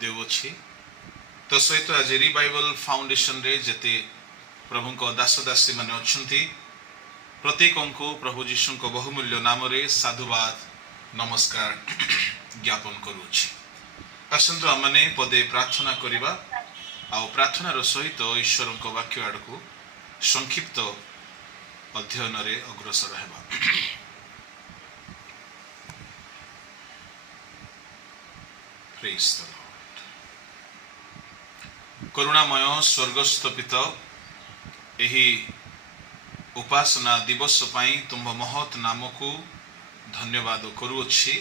देउछि। तो सहित आज रिवाइवल फाउंडेशन रे जेते प्रभु को दास दासी माने अछंती प्रत्येक को प्रभु जीशु को बहुमूल्य नाम रे साधुवाद नमस्कार ज्ञापन करूछि। आसंतु आमने पदे प्रार्थना करिबा आ प्रार्थना रो सहित ईश्वर को वाक्य आड़ को संक्षिप्त अध्ययन रे अग्रसर हेबा। Praise the Lord. करुणामय स्वर्गस्थ पिता, एही उपासना दिवस पाई तुम महत नाम को धन्यवाद करूछि।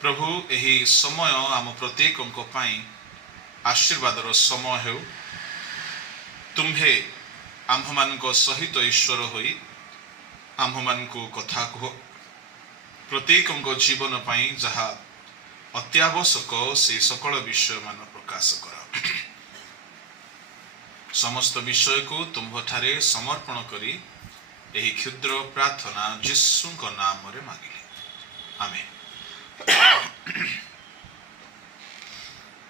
प्रभु एही समय आम प्रत्येक पाई आशीर्वादर समय हेउ। तुम्हे आम्भ मान सहित ईश्वर होई आम्भ मान को कथा कह प्रत्येक जीवन पाई जहा अत्यावश्यक से सकल विषय मान प्रकाश कर। समस्त विषय को तुम्भ ठारे समर्पण करी एही क्षुद्र प्रार्थना यीशु को नाम रे मांगिले, आमेन।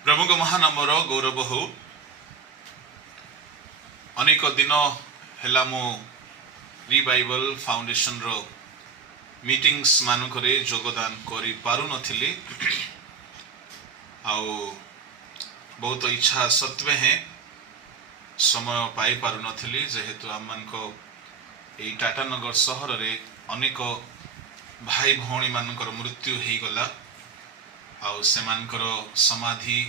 प्रभु को महानामर गौरव हो। अनेक दिन हेला मो रिवाइवल फाउंडेशन रो मीटिंग्स मानकरे योगदान करि पारु नथिले। आउ बहुत इच्छा सत्वे हैं समय पाई पारु नथिली, जेहेतु आम मान को एई टाटानगर सहर रे अनेक भाई भौणी मानकर मृत्यु हेई गला। आउ से मानकर समाधि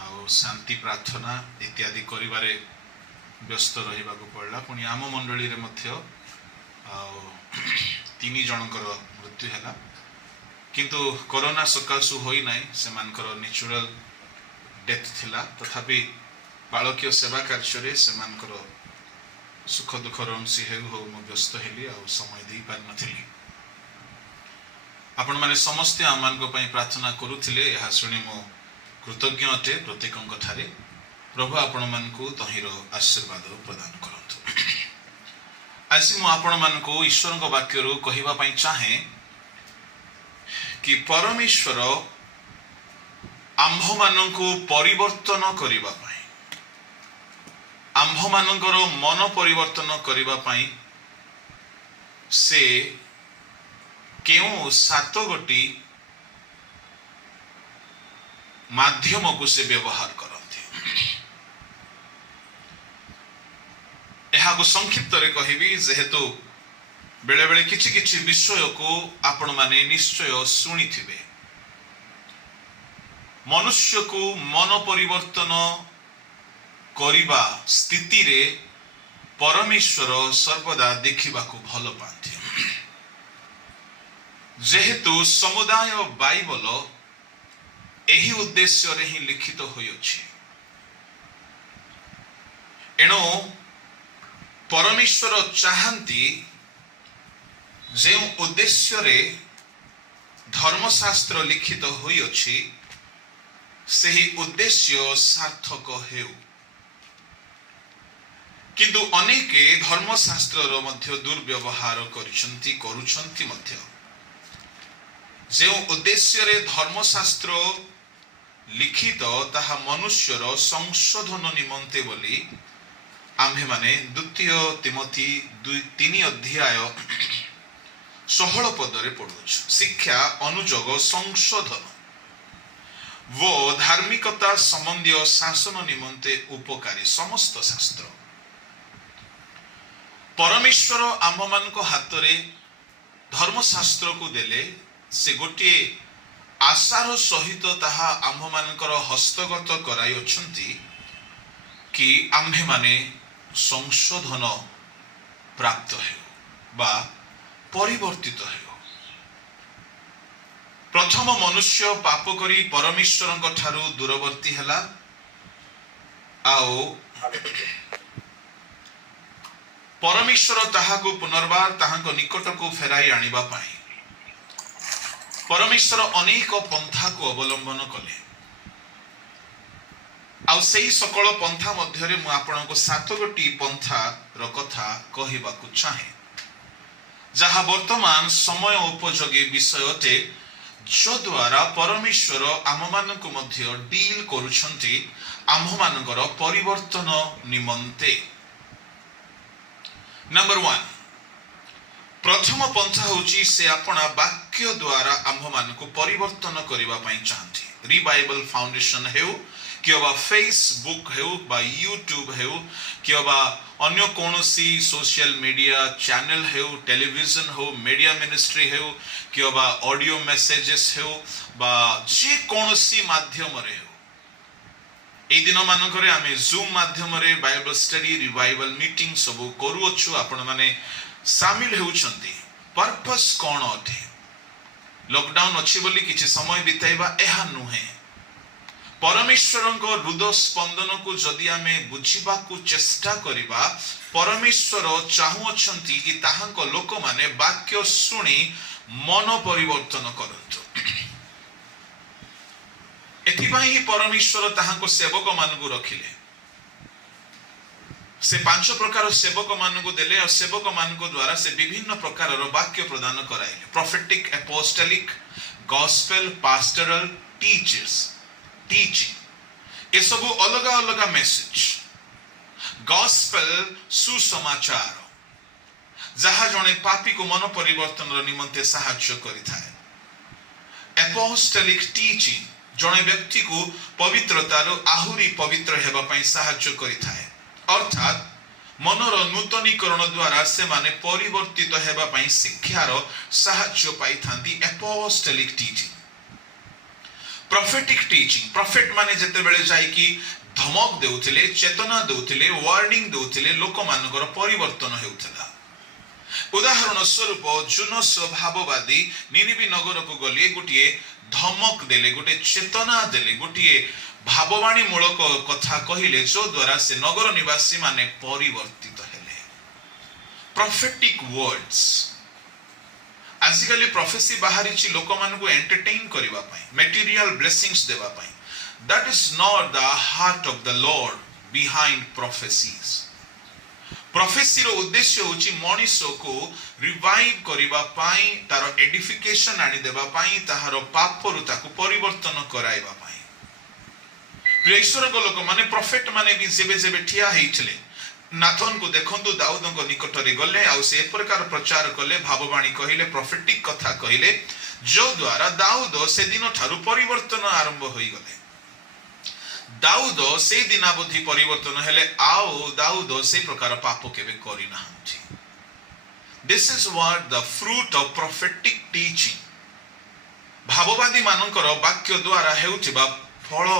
आउ शांति प्रार्थना इत्यादि करिबारे व्यस्त रहिबा को पड़ला। पुणी आम मंडली रे मध्य आउ 3 जनकर मृत्यु हैला, किंतु कोरोना सकाशु होई नाही, से मानकर नेचुरल डेथ थिला। तथापि बालकीय सेवा कार्य रे से मानकर सुख दुख रंसी हेउ हो म व्यस्त हेली आउ समय देई पार नथिली। आपण माने समस्त आम मान को पई प्रार्थना करूथिले, एहा सुनी मो कृतज्ञ अटे प्रत्येक ठारे। प्रभु आपण मान को तहिरो आशीर्वाद प्रदान करंतु। आज मु आपण मान को ईश्वर को वाक्य रो कहिबा पई चाहे कि परमेश्वर आम्भ मान को परिवर्तन करिबा पई, आम्भ मानकर मन परिवर्तन करिबा पई से केउ 7 गोटी माध्यम को से व्यवहार करते। यह को संक्षिप्त रे कहिबी, जेहेतु बेले बेले किछि किछि विषय को आपण माने निश्चय सुनी थिबे। मनुष्य को मन परिवर्तन करिबा स्थिति रे परमेश्वर सर्वदा देखिबा को भल पाथि। जेहेतु समुदाय बाइबल एही उद्देश्य रे ही लिखित होई अछि, एणो परमेश्वर चाहंती जे उद्देश्य रे धर्मशास्त्र लिखित होई अछि सेही उद्देश्य सार्थक हेउ। किंतु अनेके धर्मशास्त्र रो मध्य दुर्व्यवहार करिसंती करूछंती मध्य। जे उद्देश्य रे धर्मशास्त्र लिखित ताहा मनुष्यर संशोधन निमंते बोली आम्भे माने 2 तिमोथी 3 अध्याय 16 पद रे पढुछु। शिक्षा अनुजोग संशोधन वो धार्मिकता संबंधी शासन निमंते उपकारी समस्त शास्त्र। परमेश्वर आम मान को हाथ रे धर्मशास्त्र को देले, से गोटे आशार सहित ताहा आम्भ मानकर हस्तगत कराई अछंती कि आम्भे माने संशोधन प्राप्त हेउ बा परिवर्तित हेउ। प्रथम मनुष्य पाप करी परमेश्वर ठारू दूरवर्ती हला, आओ परमेश्वर ताहाको पुनर्बार ताहाको निकट को फेराई आनिबा पाई परमेश्वर अनेक पंथा को अवलंबन कले। आउ सेही सकल पंथा मध्यरे मु आपनको 7 गोटी पंथा रो कथा कहिबाकू चाहे, जहा वर्तमान समय उपयोगी विषय अटे जो द्वारा परमेश्वर आम मानक मध्य डील करुछंती आम मानकर परिवर्तन निमंते। नंबर 1 प्रथम पंथा होची से अपना वाक्य द्वारा आम मानक परिवर्तन करिवा पई चाहती। रिवाइवल फाउंडेशन हेउ किबा फेसबुक हेउ बा यूट्यूब हेउ किबा अन्य कोनोसी सोशल मीडिया चैनल हेउ टेलीविजन हो मीडिया मिनिस्ट्री हेउ किबा ऑडियो मेसेजेस हेउ बा जे कोनोसी माध्यम रे ए दिन मानकरे आमे जूम माध्यम रे बाइबल स्टडी रिवाइवल मीटिंग सब करू अछु। आपण माने शामिल हेउछंती पर्पस कोन अथे? लॉकडाउन अछि बोली किछि समय बिताइबा एहा नुहे। परमेश्वरଙ୍କ हृदय स्पंदन को जदि आमे बुझिबा को चेष्टा करिबा परमेश्वर चाहू अछंती कि ताहांको लोक माने वाक्य सुनी मन परिवर्तन करंतु। एथिपाई ही परमेश्वर ताहांको सेवक मानकु रखिले। से 5 प्रकार सेवक मानकु देले और सेवक मानकु द्वारा से विभिन्न प्रकार वाक्य प्रदान कराइले। Prophetic apostolic gospel pastoral teachers teaching ये सब अलग अलग मेसेज। गॉस्पेल सुसमाचार जहा जने पापी को मन परिवर्तन निमंते सहायता करिथाय। एपोस्टोलिक टीचिंग जने व्यक्ति को पवित्रतार आहुरी पवित्र हेबा पई सहायता करिथाय। अर्थात मनर नूतनीकरण द्वारा से माने परिवर्तित हेबा पई शिक्षार सहायता पाई थांती। Apostolic teaching prophetic teaching prophet माने जते बेले जाई कि धमक देउथिले चेतना देउथिले वार्निंग देउथिले लोक मानकर परिवर्तन हेउथला। उदाहरण स्वरूप जुनस भाववादी निनिबी नगर को गले गोटिए धमक देले गोटे चेतना देले गोटिए भाववाणी मूलक कथा कहिले जो द्वारा से नगर निवासी माने परिवर्तित हेले। प्रोफेटिक वर्ड्स आजिकली प्रोफेसी बाहरी छि लोक मान को एंटरटेन करिवा पई मटेरियल ब्लेसिंग्स देवा पई। That is not the heart of the lord behind prophecies. Prophecy रो उद्देश्य होची मनुष्य को रिवाइव करिवा पई तार एडिफिकेशन आनी देवा पई ताहार पाप रु ताकू परिवर्तन कराइबा पई। प्रेसर को लोक माने प्रोफेट माने भी जेबे जेबे ठिया हेइथिले नाथन को देखंतु दाऊदଙ୍କ निकटरे गले आ से प्रकार प्रचार कले भाववाणी कहिले प्रोफेटिक कथा कहिले जो द्वारा दाऊद से दिन ठारू परिवर्तन आरंभ होई गले। दाऊद से दिनाबधि परिवर्तन हेले आओ दाऊद से प्रकार पाप केबे करि नाहंती। This is what the fruit of prophetic teaching. भाववादी मानकर वाक्य द्वारा हेउथिबा फल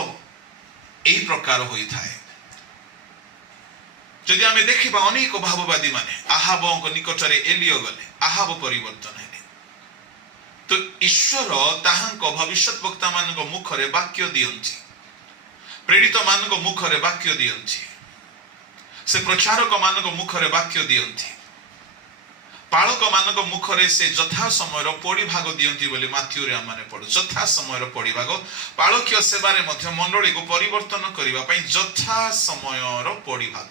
एही प्रकार होई थाए। जदि आमे देखिबा अनेक भाववादी माने आहाबଙ୍କ निकटरे एलियो गले आहाब परिवर्तन हेले तो ईश्वर ताहांको भविष्यत वक्ता मानक मुखरे वाक्य दियंती प्रेरित मानक मुखरे वाक्य दियंती से प्रचारक मानक मुखरे वाक्य दियंती पालक मानक मुखरे से यथा समय पड़ी भाग दियंती बोली माथ्यू रे आमाने पढु। यथा समय पड़ी भाग पालकीय सेवारे मध्य मंडली को परिवर्तन करिवा पई यथा समय पड़ी भाग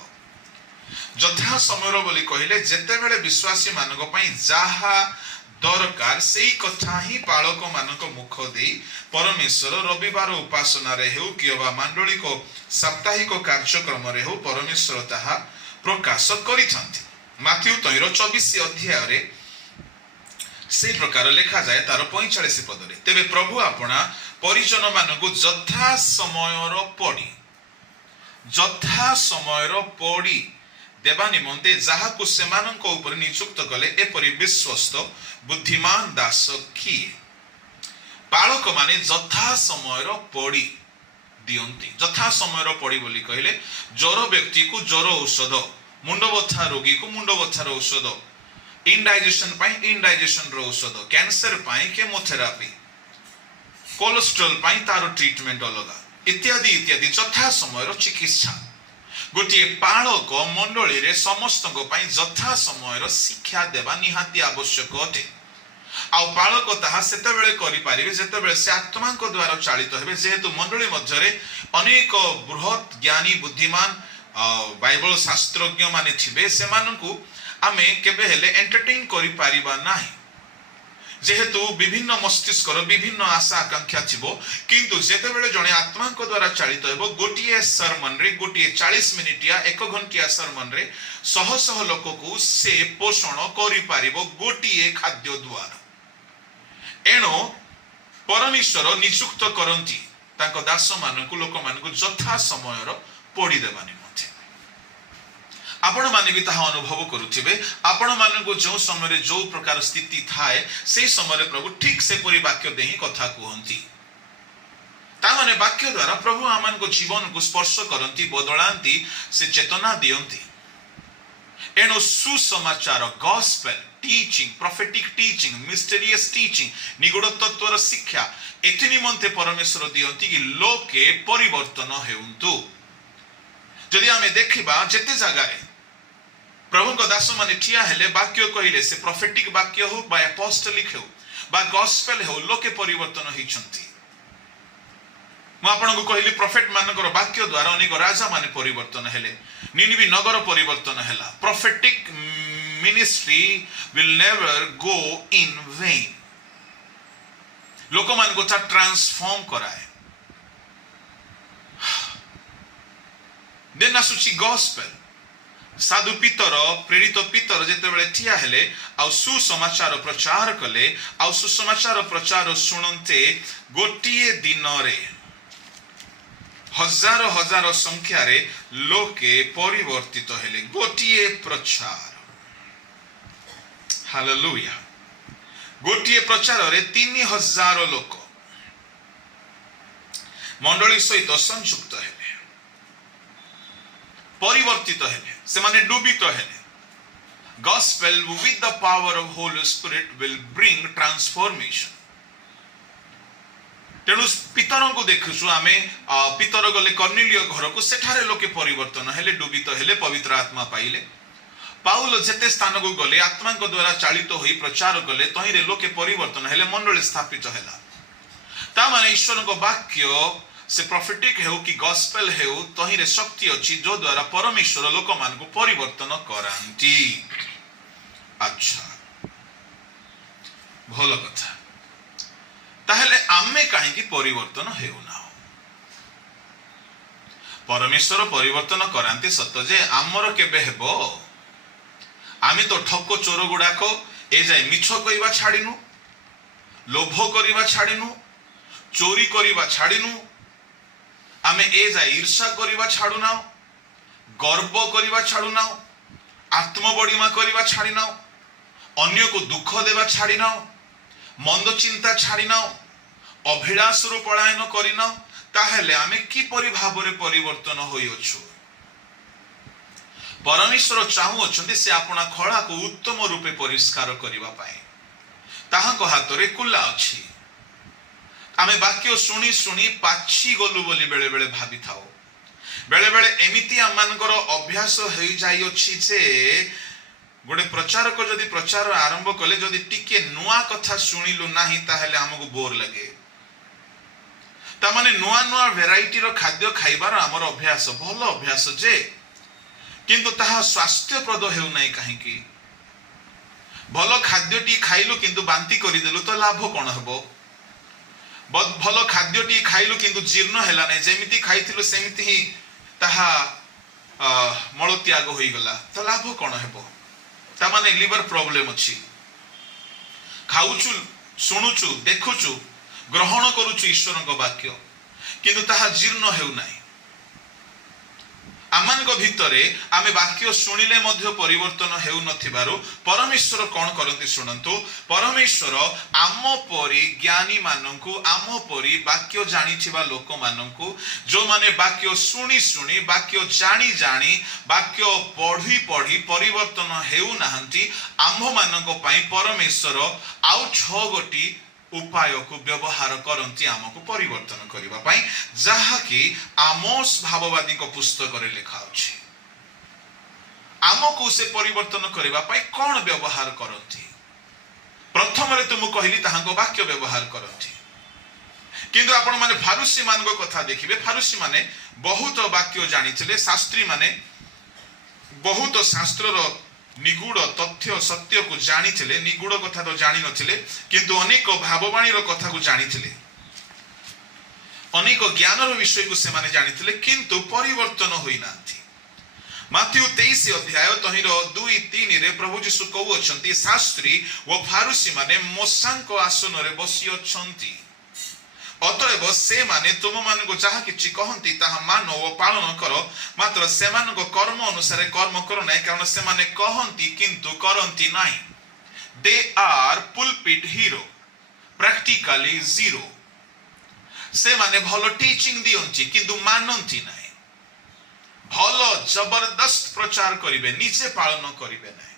यथा समय बोली कहिले जेते बेले विश्वासी मानक पई जाहा दरकार सेही कथा ही पालक मानक मुख देई परमेश्वर रविवार उपासना रे हेउ किबा मंडली को साप्ताहिक कार्यक्रम रे हेउ परमेश्वर ताहा प्रकाश करिथंती। माथ्यू 24 अध्याय रे से प्रकार लिखा जाए तार 45 पद रे तेबे प्रभु आपना परिजन मानकु यथा समय पड़ी देवा निमंते जहा को सेमानंको ऊपर नियुक्त कले एपरि विश्वस्त बुद्धिमान दास किए। पालक माने यथा समय पड़ी दियंती। यथा समय पड़ी बोली कहले ज्वर व्यक्ति को ज्वर औषध मुंडबथा रोगी को मुंडबथार औषध इंडाइजेशन पाई इंडाइजेशन रो औषध कैंसर पाई केमोथेरापी कोलेस्ट्रॉल पाई तारो ट्रीटमेंट अलगा इत्यादि इत्यादि यथा समय चिकित्सा गोटे पालक मंडली रे समस्त यथा समय शिक्षा देवा निहाती आवश्यक अटे। आउ पालक ताहा सेते बेले करि पारिबे जेते बेले से आत्मा को द्वारा चालित हेबे जेहेतु मंडली मध्य रे अनेक बृहत ज्ञानी बुद्धिमान बाइबल शास्त्रज्ञ माने थिबे से मानकु आमे केबे हेले एंटरटेन करि पारिबा नाही। जेहेतु विभिन्न मस्तिष्क विभिन्न आशा आकांक्षा थिबो किंतु जेते बेले जणे आत्मा को द्वारा चालित हेबो गोटिए सरमन रे गोटिए 40 मिनिटिया 1 घंटिया सरमन रे शह शह लोक को से पोषण करि पारिबो गोटिए खाद्य द्वारा। एणो परमेश्वर नियुक्त करंती तांको दास मानकु लोक मानकु यथा समय रो पड़ी देबानी मते आपण माने भी ताहा अनुभव करुथिबे। आपण मानकु जो समय रे जो प्रकार स्थिति थाए से समय रे प्रभु ठीक से परि वाक्य देही कथा कहंती ता माने वाक्य द्वारा प्रभु आमान को जीवन को स्पर्श करंती बदलांती से चेतना दियंती। एणो सुसमाचार gospel teaching prophetic teaching mysterious teaching निगूढ़ तत्वर शिक्षा एथि निमंते परमेश्वर दियंती कि लोके परिवर्तन हेउंतु। जदि आमे देखिबा जेते जगह प्रभु को दास माने ठिया हेले वाक्य कहिले से प्रोफेटिक वाक्य हो बा अपोस्टलिक हो बा गॉस्पेल हो लोके परिवर्तन हिचंती। म आपन को कहली प्रोफेट मानकर वाक्य द्वारा अनेक राजा माने परिवर्तन हेले निनिबी नगर परिवर्तन हेला। Prophetic ministry will never go in vain. लोक मान को ता ट्रांसफॉर्म कराए। देन आसुची गॉस्पेल साधु पितर प्रेरित पितर जेते बेले ठिया हेले आ सुसमाचार प्रचार कले आ सुसमाचार प्रचार सुनंते गोटिए दिन रे हजार हजार संख्या रे लोके परिवर्तित हेले गोटिए प्रचार। हालेलुया। गोटिए प्रचार रे 3000 लोक मंडली सहित संयुक्त हेले परिवर्तित हेले से माने डूबित हेले। Gospel with the power of Holi spirit will bring transformation. तेणु पितर को देखुछु आमे पितर गले कर्नेलिय घर को सेठारे लोके परिवर्तन हेले डूबित हेले पवित्र आत्मा पाइले। पाउल जेते स्थान को गले आत्मा को द्वारा चालित होई प्रचार कले तहिरे लोके परिवर्तन हेले मंडली स्थापित हेला। ता माने ईश्वर को वाक्य से प्रोफेटिक हेउ कि गॉस्पेल हेउ तहिरे शक्ति अछि जो द्वारा परमेश्वर लोक मान को परिवर्तन करांती। अच्छा भलो कथा। ताहेले आमे काहे कि परिवर्तन हेउ ना परमेश्वर परिवर्तन करांती सत्य जे आमर केबे हेबो। आमे तो ठक्को चोर गुडाको ए जाय मिछ कहिबा छाडिनु लोभ करिबा छाडिनु चोरी करिबा छाडिनु आमे ए जाय ईर्षा करिबा छाडु नाओ गर्व करिबा छाडु नाओ आत्मबड़ीमा करिबा छाडी नाओ अन्य को दुख देबा छाडी नाओ मंद चिंता छाडी नाओ अभिलाषरु पलायन करि नाओ ताहेले आमे कि परि भाबरे परिवर्तन होई अछु। परमेश्वर चाहू अछंती से आपना खळा को उत्तम रूपे परिष्कार करिबा पाए ताहा को हाथ रे कुल्ला अछि। आमे वाक्य सुनी सुनी पाछि गलु बोली बेले बेले भाबी थाओ बेले बेले एमिति आमानकर अभ्यास होई जाई अछि जे गोटे प्रचारक जदि प्रचार आरंभ कले जदि टिके नुआ कथा सुनिलु नाही ताहेले हमकु बोर लगे। ता माने नुआ नुआ वेराइटी रो खाद्य खाइबार हमर अभ्यास भलो अभ्यास जे किंतु ताहा स्वास्थ्यप्रद हेउ नाही काहे कि भलो खाद्यटी खाइलु किंतु बांती करि देलु तो लाभ कोन हबो। भलो खाद्यटी खाइलु किंतु जीर्ण हेला नै जेमिति खाइथिलु सेमिति ही ताहा मल त्याग होई गला तो लाभ कोन हेबो। ता माने लिवर प्रॉब्लम अछि। खाउछु सुनुछु देखुछु ग्रहण करूछु ईश्वरक वाक्य किंतु ताहा जीर्ण हेउ नाही। आमानक भितरे आमे वाक्य सुनिले मध्य परिवर्तन हेउ नथिबारु परमेश्वर कोन करंती सुनंतु। परमेश्वर आम परि ज्ञानी माननकु आम परि वाक्य जानिथिबा लोक माननकु जो माने वाक्य सुनी सुनी वाक्य जानी जानी वाक्य पढ़ी पढ़ी परिवर्तन हेउ नाहंती आम माननक पई परमेश्वर आउ 6 गोटी उपाय को व्यवहार करंती आमको परिवर्तन करिबा पई जहा कि आमोस भाववादी को पुस्तक रे लिखा अछि। आमको से परिवर्तन करिबा पई कोन व्यवहार करंती प्रथम रे तुम कहली ताहाको वाक्य व्यवहार करंती किंतु आपण माने फारुसी मानको कथा देखिबे। फारुसी माने बहुत वाक्य जानिथिले शास्त्री माने बहुत शास्त्र रो निगूढ़ तथ्य सत्य को जानी थिले, निगूढ़ कथा तो जानी नथिले किंतु अनेक भाववाणी कथा को जानी थिले, अनेक ज्ञान विषय को से माने जानी थिले किंतु परिवर्तन होई नाथि। माथ्यू 23 अध्याय तहिर 2-3 रे प्रभु यीशु कहू अछंती शास्त्री व फारूसी माने मोसांक आसन रे बसी अछंती, अतएव से माने तुम मान को जहा किछि कहंती ताहा मानो व पालन करो, मात्र से मान को कर्म अनुसार कर्म करो नहीं, कारण से माने कहंती किंतु करंती नहीं। They are pulpit hero, practically zero. से माने भलो टीचिंग दियंती किंतु मानंती नहीं, भलो जबरदस्त प्रचार करिवे निजे पालन करिवे नहीं।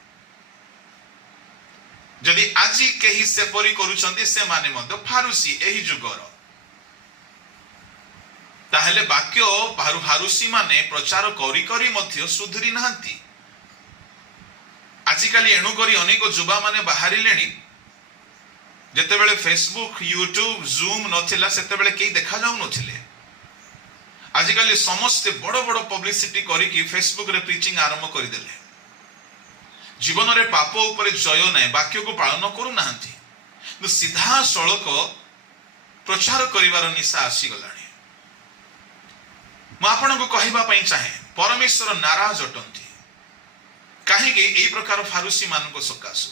जदि आजि केही से परि करूछंती से माने मध्य फारूसी एही जुगर, ताहले वाक्य फारूसी माने प्रचार करी करी मध्य सुधरी नांती। आजिकाली एणु करी अनेक जुबा माने बाहरी लेनी, जेतेबेले फेसबुक यूट्यूब जूम नथिला सेतेबेले केही देखा जाउ नथिले। आजिकाली समस्त बड़ बड़ पब्लिसिटी करी कि फेसबुक रे प्रीचिंग आरंभ करि देले। जीवन रे पाप ऊपर जय नै, वाक्य को पालन करू नांती, तो सीधा सड़क प्रचार करिवार निशा आसी गलानी। मैं आपन को कहिबा पई चाहे परमेश्वर नाराज अटंती काहे कि एई प्रकार फारूसी मान को सकासु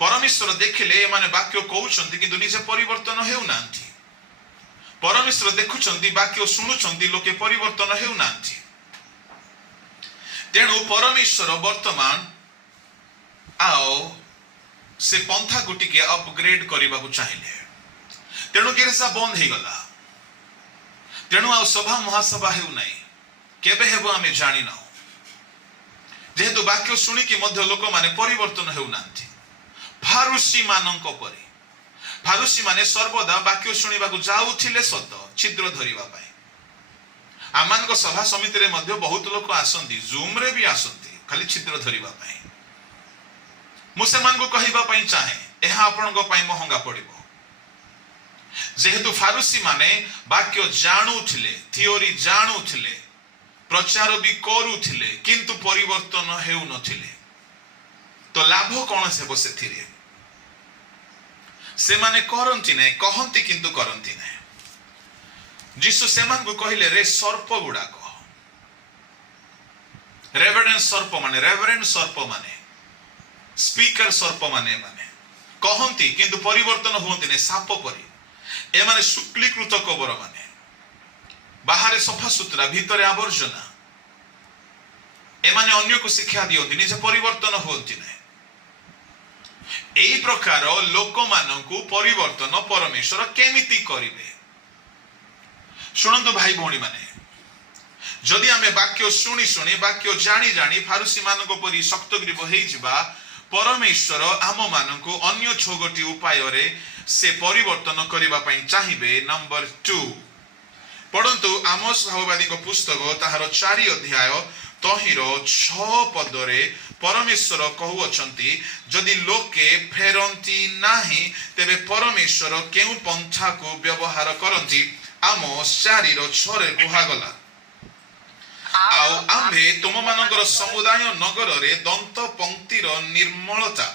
परमेश्वर देखिले माने वाक्य कहउछंती किंतु निजे परिवर्तन हेउ नांती। परमेश्वर देखुछंती वाक्य सुनुछंती लोके परिवर्तन हेउ नांती। तेणु परमेश्वर वर्तमान आओ से पंथा को टिके अपग्रेड करबा को चाहिए। तेणु गिरजा बंद हे गला, तेणु आ सभा महासभा हेउ नाही, केबे हेबो आमे जानि ना, जेहेतु वाक्य सुनी कि मध्य लोक माने परिवर्तन हेउ नांती। फारूसी मानंक परि फारूसी माने सर्वदा वाक्य सुनिबा को जाउथिले सत छिद्र धरिबा पई। आमान को सभा समिति रे मध्य बहुत लोक आसंती, जूम रे भी आसंती खाली छिद्र धरिबा पई। मुसलमान को कहिबा पई चाहे एहा आपन को पई महंगा पड़िबो, जेहेतु फारूसी माने वाक्य जानुथिले, थियोरी जानुथिले, प्रचार भी करूथिले किंतु परिवर्तन हेउ नथिले, तो लाभ कोन से बसेथिरे? से माने करंती नै, कहंती किंतु करंती नै। जीसु सेमान को कहिले रे सर्प गुडा को, रेवरेंड सर्प माने स्पीकर सर्प माने कहंती किंतु परिवर्तन होंती नै। साप परी ए माने शुक्लीकृत कबर माने बाहर सफा सुतरा भीतर आवर्जना, ए माने अन्य को शिक्षा दियंती निजे परिवर्तन होंती नै। एई प्रकार लोक मानकु परिवर्तन परमेश्वर केमिति करिवे? सुनंतु भाई भौणी माने, जदि आमे वाक्य सुनी सुनी वाक्य जानी जानी फारूसी मानको परि शक्तग्रीव हेइ जिबा, परमेश्वर आम मानकु अन्य छोगोटी उपाय रे से परिवर्तन करिबा पई चाहिबे। नंबर 2 पढंतु आमोस भाववादी को पुस्तक ताहार 4 अध्याय तहिर 6 पद रे परमेश्वर कहू अछंती, जदि लोके फेरंती नाही तेबे परमेश्वर केउ पंथा को व्यवहार करंती। आमोस 4:6 रे कुहा गला, आउ आम्भे तुम मानकर समुदाय नगर रे दंत पंक्तिर निर्मलता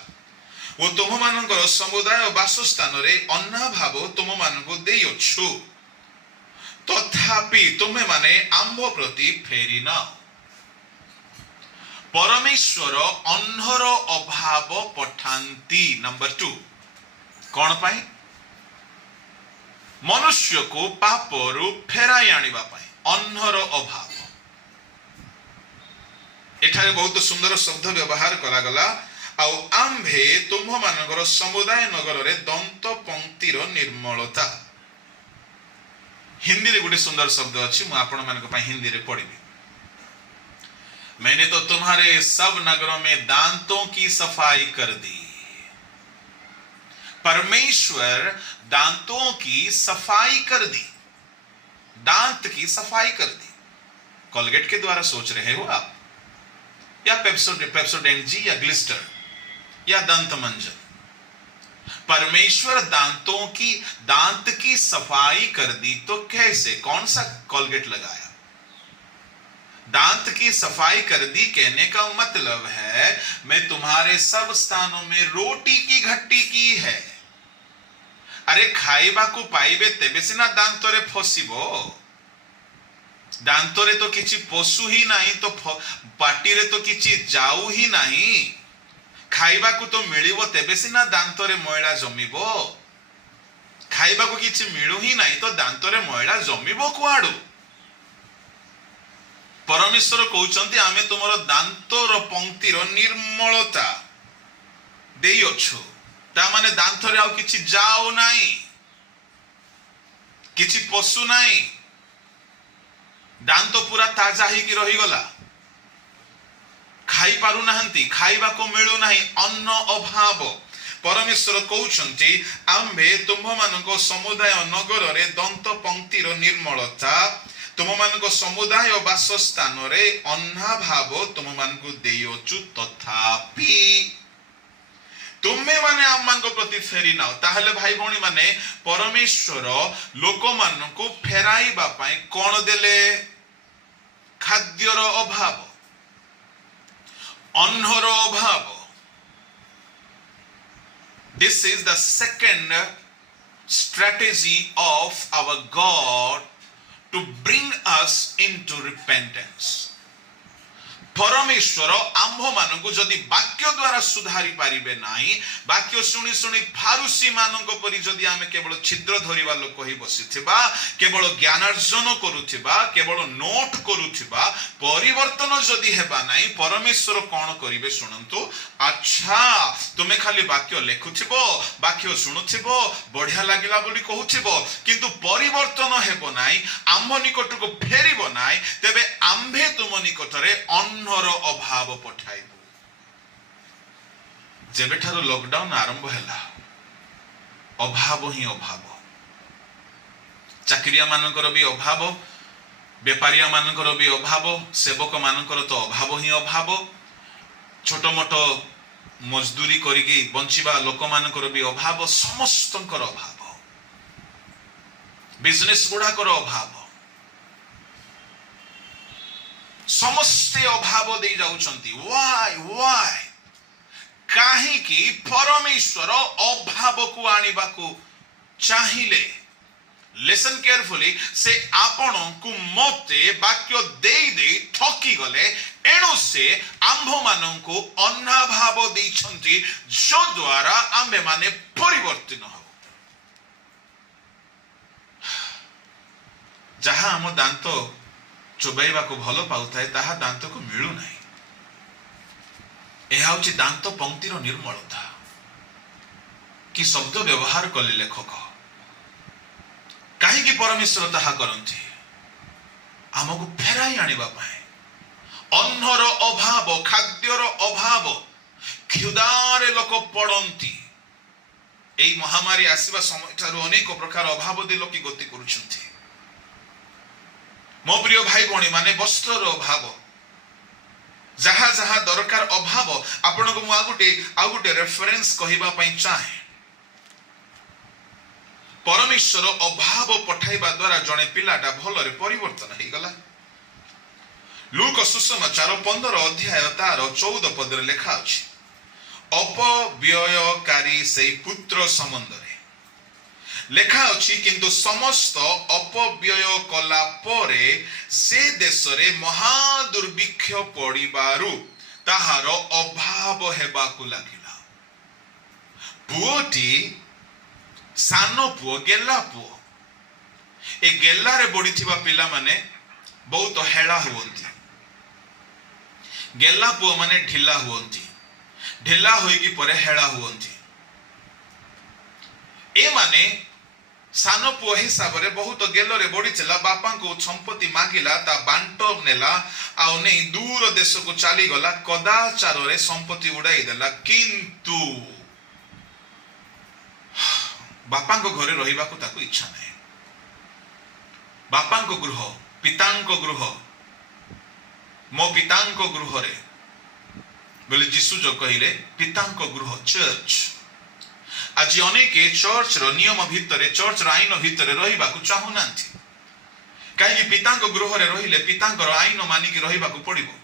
ओ तुम मानकर समुदाय वासस्थान रे अन्ना भाव तुम मानको देइछु, तथापि तुमे माने आम्भ प्रति फेरी ना। परमेश्वर अन्हर अभाव पठांती। नंबर 2 कौन पाई? मनुष्य को पापरु फेराई आनिबा पाई अन्हर अभाव। एठारे बहुत सुंदर शब्द व्यवहार करा गला, आउ आम्भे तुम मानकर समुदाय नगर रे दंत पंक्तिर निर्मलता। हिंदी रे गुटे सुंदर शब्द अछि, मु आपण मानक पई हिंदी रे पढिबी। मैंने तो तुम्हारे सब नगरों में दांतों की सफाई कर दी। परमेश्वर दांतों की सफाई कर दी, दांत की सफाई कर दी। कोलगेट के द्वारा सोच रहे हो आप, या पेप्सोडेंट जी या ग्लिस्टर या दंत मंजन। परमेश्वर दांत की सफाई कर दी, तो कैसे? कौन सा कोलगेट लगाया? दांत की सफाई कर दी कहने का मतलब है मैं तुम्हारे सब स्थानों में रोटी की घट्टी की है। अरे खाइबा को पाइबे तेबे सिना दांतरे फसिबो। दांतरे तो किछि पशु ही नहीं तो पाटी रे तो किछि जाऊ ही नहीं। खाइबा को तो मिलिबो तेबे सिना दांतरे मैला जमिबो। खाइबा को किछि मिलु ही नहीं तो दांतरे मैला जमिबो कुआडू। परमेश्वर कहउचंती आमे तुमरो दांतर पंक्तिर निर्मलता देई अछु। ता माने दांतरे आउ किछि जाओ नाही, किछि पशु नाही, दांत पूरा ताजा ही की रही गला। खाई पारु नाहंती, खाइबा को मिलु नाही, अन्न अभाव। परमेश्वर कहउचंती आम्भे तुम मानको समुदाय नगर रे दंत पंक्तिर निर्मलता, तुम मानको समुदाय वासस्थान रे अन्ना भाव तुम मानको देयचु। तथापि तुम्हें माने आम मान को प्रति फेरी नाओ। ताहले भाई भौणी माने परमेश्वर लोक मान को फेराइबा पाई कोन देले? खाद्यर अभाव, अन्नर अभाव। This is the second strategy of our God to bring us into repentance. परमेश्वर आम्भ मानक जदि वाक्य द्वारा सुधारी पारिबे नाही, वाक्य शुणी शुणी फारुसी मानक परि जदि आमे केवल छिद्र धरिबा लोक ही बसिथिबा, केवल ज्ञानार्जन करूथिबा, केवल नोट करूथिबा, परिवर्तन जदि हेबा नाही, परमेश्वर कोन करिवे सुनंतु। अच्छा तुमे खाली वाक्य लेखुथिबो, वाक्य सुनुथिबो, बढ़िया लागिला बोली कहूथिबो, किंतु परिवर्तन हेबो नाही, आम्भ निकटको फेरिबो नाही, तेबे आम्भे तुम निकटरे अन्नर अभाव पठाइबु। जेबेठारु लॉकडाउन आरंभ हैला अभाव ही अभाव। चाकरिया मानकर भी अभाव, व्यापारिया मानकर भी अभाव, सेवक मानकर तो अभाव ही अभाव, छोट मोट मजदूरी करिके बंचिबा लोक मानकर भी अभाव, समस्तंकर अभाव, बिजनेस गुड़ाकर अभाव, समस्ते अभाव दे जाउछंती। वाई काहे कि परमेश्वर अभाव को आनिबा को चाहिए। लिसन केयरफुली, से आपण को मते वाक्य देई देई थकी गले, एणु से आंभ मान को अन्नाभाव देइछंती, जो द्वारा आंबे माने परिवर्तन हो। जहां हम दांत चोबाइबा को भल पाउथाय ताहा दांत को मिलु नाही। एहा होची दांत पंक्तिर निर्मलता। कि शब्द व्यवहार कले लेखक, काहे कि परमेश्वर ताहा करंती हमको फेराई आनिबा पाए। अन्नर अभाव, खाद्यर अभाव, क्षुधारे लोक पड़ंती। एई महामारी आसीबा समय ठारू अनेक प्रकार अभाव दे लोक गति करूछंती। मो प्रिय भाई भौणी माने वस्त्र अभाव, जहाँ जहाँ दरकार अभाव। आपण को आ गुटे रेफरेंस कहिबा पई चाहे। परमेश्वर अभाव पठाइबा द्वारा जने पिलाटा भलरे परिवर्तन हे गला। लूक सुसमाचार 15 अध्याय तार 14 पद रे लिखा अछि, अपव्ययकारी से पुत्र संबंधरे लेखा अछि, किंतु समस्त अपव्यय कला परे से देश रे महादुर्भिक्ष पड़िबारु ताहार अभाव हेबाकु लागिला। पुओटी सानो पुओ, गेला पुओ, ए गेला रे बढिथिबा पिला माने बहुत हेला हुअंती। गेला पुओ माने ढिला हुअंती, ढिला होई कि परे हेला हुअंती। ए माने सानो पुओ हिसाब रे बहुत गेलरे बढिचला, बापा को संपत्ति मागिला, ता बांटो नेला, आउ नै दूर देश को चली गला, कदाचार रे संपत्ति उड़ाई देला। किंतु बापा को घरे रहिबा को ताको इच्छा नै। बापा को गृह, पिता को गृह, मो पिता को गृह रे बोले जीसु जो कहिले पिता को गृह चर्च। आज अनेक चर्च रो नियम भितरे, चर्च रो आईन भितरे रहिबा को चाहू नांती। कहीं पिता गृह रहिले पिता आईन मानिक रहिबाकु पड़िबो।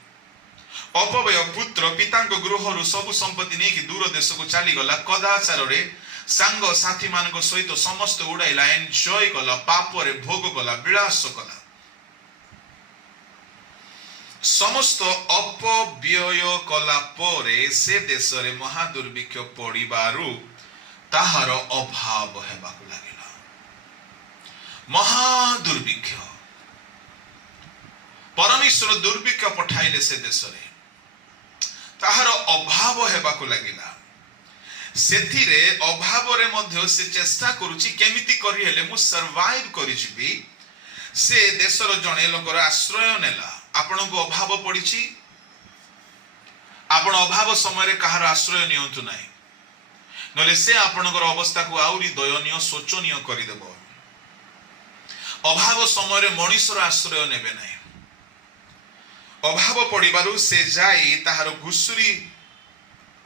अपव्यय पुत्र पिता गृह सब संपत्ति नहीं कि दूर देश को चलीगला कदाचार रे सांग साथी मान सहित समस्त उड़ाइला एंजॉय कला पाप रे भोग कला विलास कला समस्त अपव्यय कला परे से देश रे महादुर्भिक्ष पड़िबारु ताहार अभाव हेबाकु लागिला। महादुर्भिक्ष परमेश्वर दुर्भिक्ष पठाइले से देश रे ताहार अभाव हेबाकु लागिला। सेथिरे अभाव रे मध्य से चेष्टा करूची केमिति करी हेले मु सर्वाइव करी जिबी। से देशर जणे लोकर आश्रय नेला। आपण को अभाव पड़िची, आपण अभाव समय कहार आश्रय नियंतु नाही, नले से आपणकर अवस्था को आउरी दयनीय शोचनीय करि देबो। अभाव समय मनुष्यर आश्रय नेबे नाही। अभाव पड़िबारु से जाई ताहार घुसुरी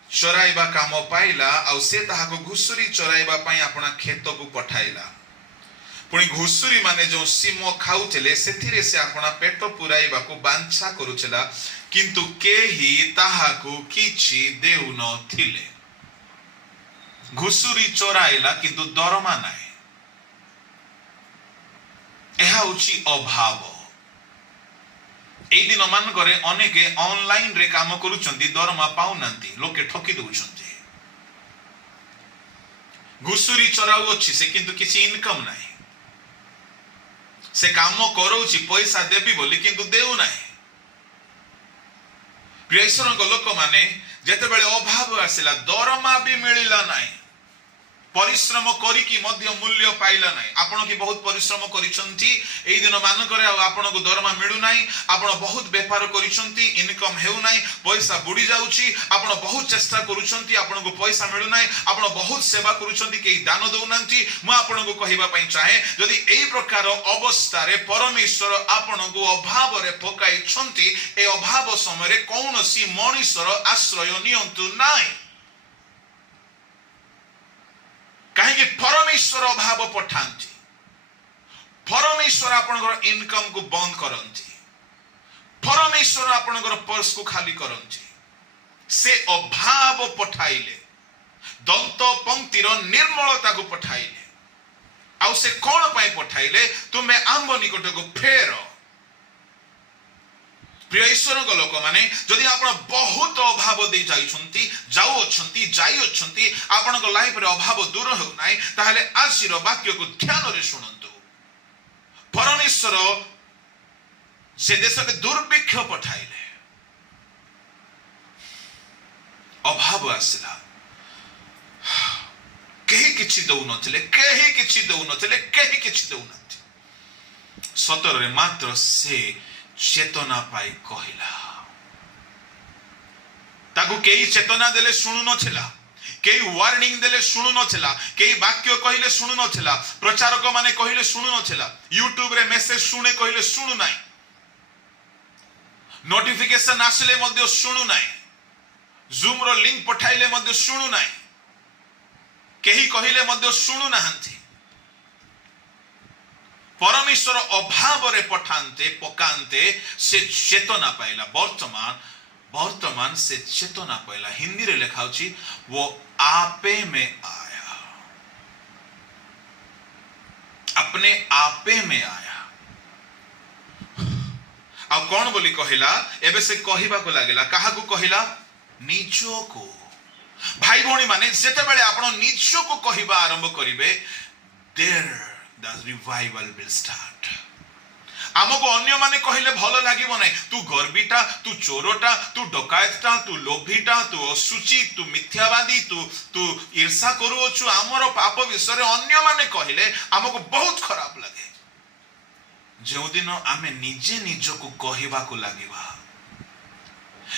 चराइबा काम पाइला आ से ताहाको घुसुरी चराइबा पई आपना खेत को पठाइला। पुणी घुसुरी माने जो सीम खाउथिले सेथिरे से आपना पेट पुराइबा को बांछा करूछला, किंतु केही ताहाको किछि देउ न थिले। घुसुरी चोराइला किंतु दरमा नाही। एहा उची अभाव। एई दिन मान करे अनेके ऑनलाइन रे काम करूछंती दरमा पाउनांती, लोके ठकी दउछंती। घुसुरी चोराउ अछि से किंतु किछि इनकम नाही। से काम करोछि पैसा देबी बोली किंतु देउ नाही। प्रियसरंग लोक माने जेते बेले अभाव आसिला दरमा भी मिलिला नाही, परिश्रम करी की मध्य मूल्य पाइला नाही। आपण की बहुत परिश्रम करिसंती एई दिन मान करे आपण को दरमा मिलु नाही। आपण बहुत व्यापार करिसंती इनकम हेउ नाही, पैसा बुडी जाउची। आपण बहुत चेष्टा करूछंती आपण को पैसा मिलु नाही। आपण बहुत सेवा करूछंती के दान दउनांती। मु आपण को कहिबा पई चाहे जदि एई प्रकार अवस्था रे परमेश्वर आपण को अभाव रे पकाई छंती, ए अभाव समय रे कोनोसी मनुष्यर आश्रय नियंतु नाही। कहीं परमेश्वर अभाव पठांती, परमेश्वर आपनकर इनकम को बंद करंती, परमेश्वर आपनकर पर्स को खाली करंती। से अभाव पठाइले, दंत पंक्तिर निर्मलता को पठाइले। आउ से कौन पाई पठाइले? तुम्हें आंब निकट को फेर। प्रिय ईश्वर लोक माने जदि आपण बहुत अभाव दे जाइछंती जाउ अछंती जाई अछंती आपनक लाइफ रे अभाव दूर हो नाही, ताहले आजिर वाक्य को ध्यान रे सुनंतु। परमेश्वर से देश के दुर्भिक्ष पठाइले, अभाव आसिला, केही किछि दउ नथिले, केही किछि दउ नथिले, केही किछि दउ नथि। सतर रे मात्र से चेतना पाई कहिला। ताकू केही चेतना देले सुनु नथिला, केही वार्निंग देले सुनु नथिला, केही वाक्य कहिले सुनु नथिला, प्रचारक माने कहिले सुनु नथिला, यूट्यूब रे मेसेज सुने कहिले सुनु नाही, नोटिफिकेशन आसले मध्ये सुनु नाही, जूम रो लिंक पठाइले मध्ये सुनु नाही, केही कहिले मध्ये सुनु नाहंती। परमेश्वर अभाव रे पठानते पकानते से चेतना पाइला। वर्तमान से चेतना पाइला। हिंदी रे लिखा होची वो आपे में आया, अपने आपे में आया। आ कौन बोली कहिला? एबे से कहिबा को लागिला। काहा को कहिला? निजो को। भाई भौणी माने जेते बेले आपण निजो को कहिबा आरंभ करिवे, there the revival will start. आमको अन्य माने कहिले भलो लागिबो नै। तू गर्बीटा, तू चोरोटा, तू डकायतटा, तू लोभीटा, तू असुचि, तू मिथ्यावादी, तू ईर्षा करूछु, हमरो पाप विषय रे अन्य माने कहिले आमको बहुत खराब लागे। जेउ दिन आमे निजे निजो को कहिबा को लागिबा,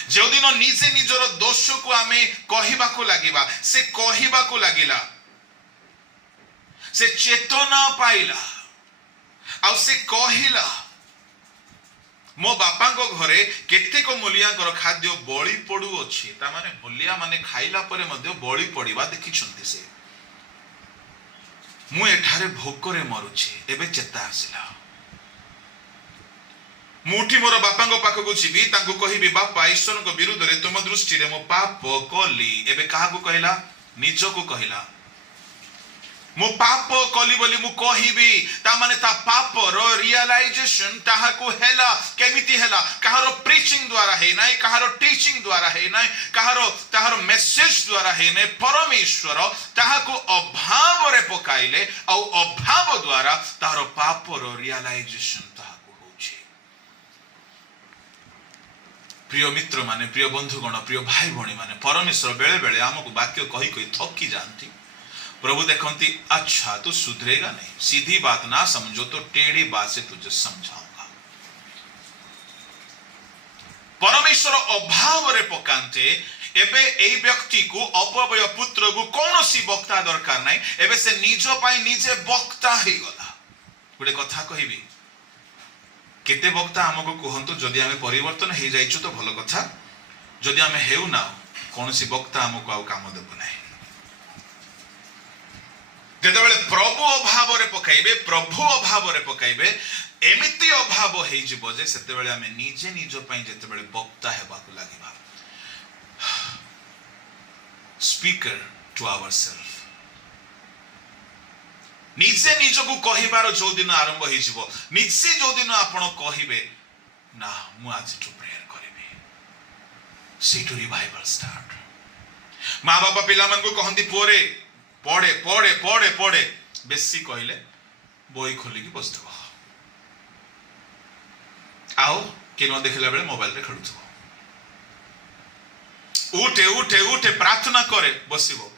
जेउ दिन निजे निजरो दोष को आमे कहिबा को लागिबा, से कहिबा को लागिला, से चेतना पाइला, आ से कहिला मो बापा को घरे केते को मूलिया कर खाद्य बळी पडु अछि। ता माने मूलिया माने खाइला परे मध्ये बळी पडिबा देखि छंती। से मु एठारे भोक रे मरुछि, एबे चेता आसिला। मुठी मोर बापा पाखक जीवी तांको कहिबी बापा ईश्वर विरुद्ध रे तुम दृष्टि रे मो पाप कली। एबे काहाकू कहला? निजको कहला मु पाप कली बोली मु कहिबी। ता माने ता पाप रो रियलाइजेशन ताहाकू हेला केमिति हेला? कहारो प्रीचिंग द्वारा हे नाही, कहारो टीचिंग द्वारा हे नाही, कहारो ताहारो मेसेज द्वारा हे नाही। परमेश्वर ताहाकू अभाव रे पकाइले औ अभाव द्वारा ताहारो पाप रो रियलाइजेशन ताहाकू होछि। प्रिय मित्र माने, प्रिय बंधुगण, प्रिय भाई भणी माने, परमेश्वर बेले बेले हमकू वाक्य कही कही थकी जानती। प्रभु देखती अच्छा तू सुधरेगा नहीं, सीधी बात ना समझो तो टेढ़ी बात से तुझे समझाऊंगा। परमेश्वर अभाव रे पकांते एबे एई व्यक्ति को अपव्यय पुत्र को कौनसी वक्ता दरकार नहीं। एबे से निज पाई निजे वक्ता ही गला। गोटे कथा कहबी, केते वक्ता हमको कहंतु जदि आमे परिवर्तन हे जाइछु तो भलो कथा, जदि आमे हेउ ना कौनसी वक्ता हमको आउ काम देबो नहीं। जेतेबेले प्रभु अभाव रे पकाइबे, प्रभु अभाव रे पकाइबे, एमिति अभाव हे जिवो जे सेतेबेले आमे निजे निज पई जेतेबेले वक्ता हेबाकू लागिबा, स्पीकर टू आवरसेल्फ, निजे निजको कहिबार जो दिन आरंभ हे जिवो, निजे जो दिन आपण कहिबे ना मु आज टू प्रेयर करिबे, सी टू रिवाइवल स्टार्ट। माँ बापा पिला मन को कहंती पोरे पढ़े पढ़े पढ़े पढ़े, बेसी कहले बही खोलिकी बसथबो, आओ कि न देखला बेले मोबाइल रे खेलुथबो, उठे उठे उठे प्रार्थना करे बसिबो,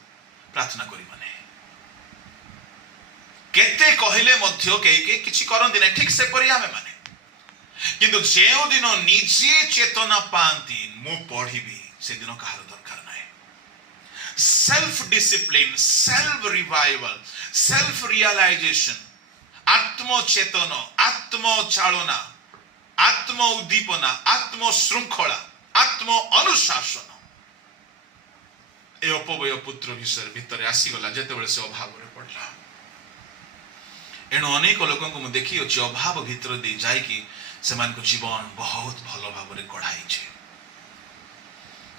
प्रार्थना करी माने केते कहले मध्य केई किछि करंती नै। ठीक से परि आमे माने, किंतु जेउ दिन निजे चेतना पांती मु पढ़िबी, से दिन कहार दरकार नै। Self discipline, self revival, self realisation, आत्म चेतन, आत्म चालना, आत्म उद्दीपना, आत्म श्रृंखला, आत्म अनुशासन ए अपव्यय पुत्र विषय भितर आसीगला जेतेबेले से अभाव रे पड़ला। एणु अनेक लोक को देखी अच्छी अभाव भितर दे जाइकी सेमान को जीवन बहुत भल भाव रे गढ़ाई छे।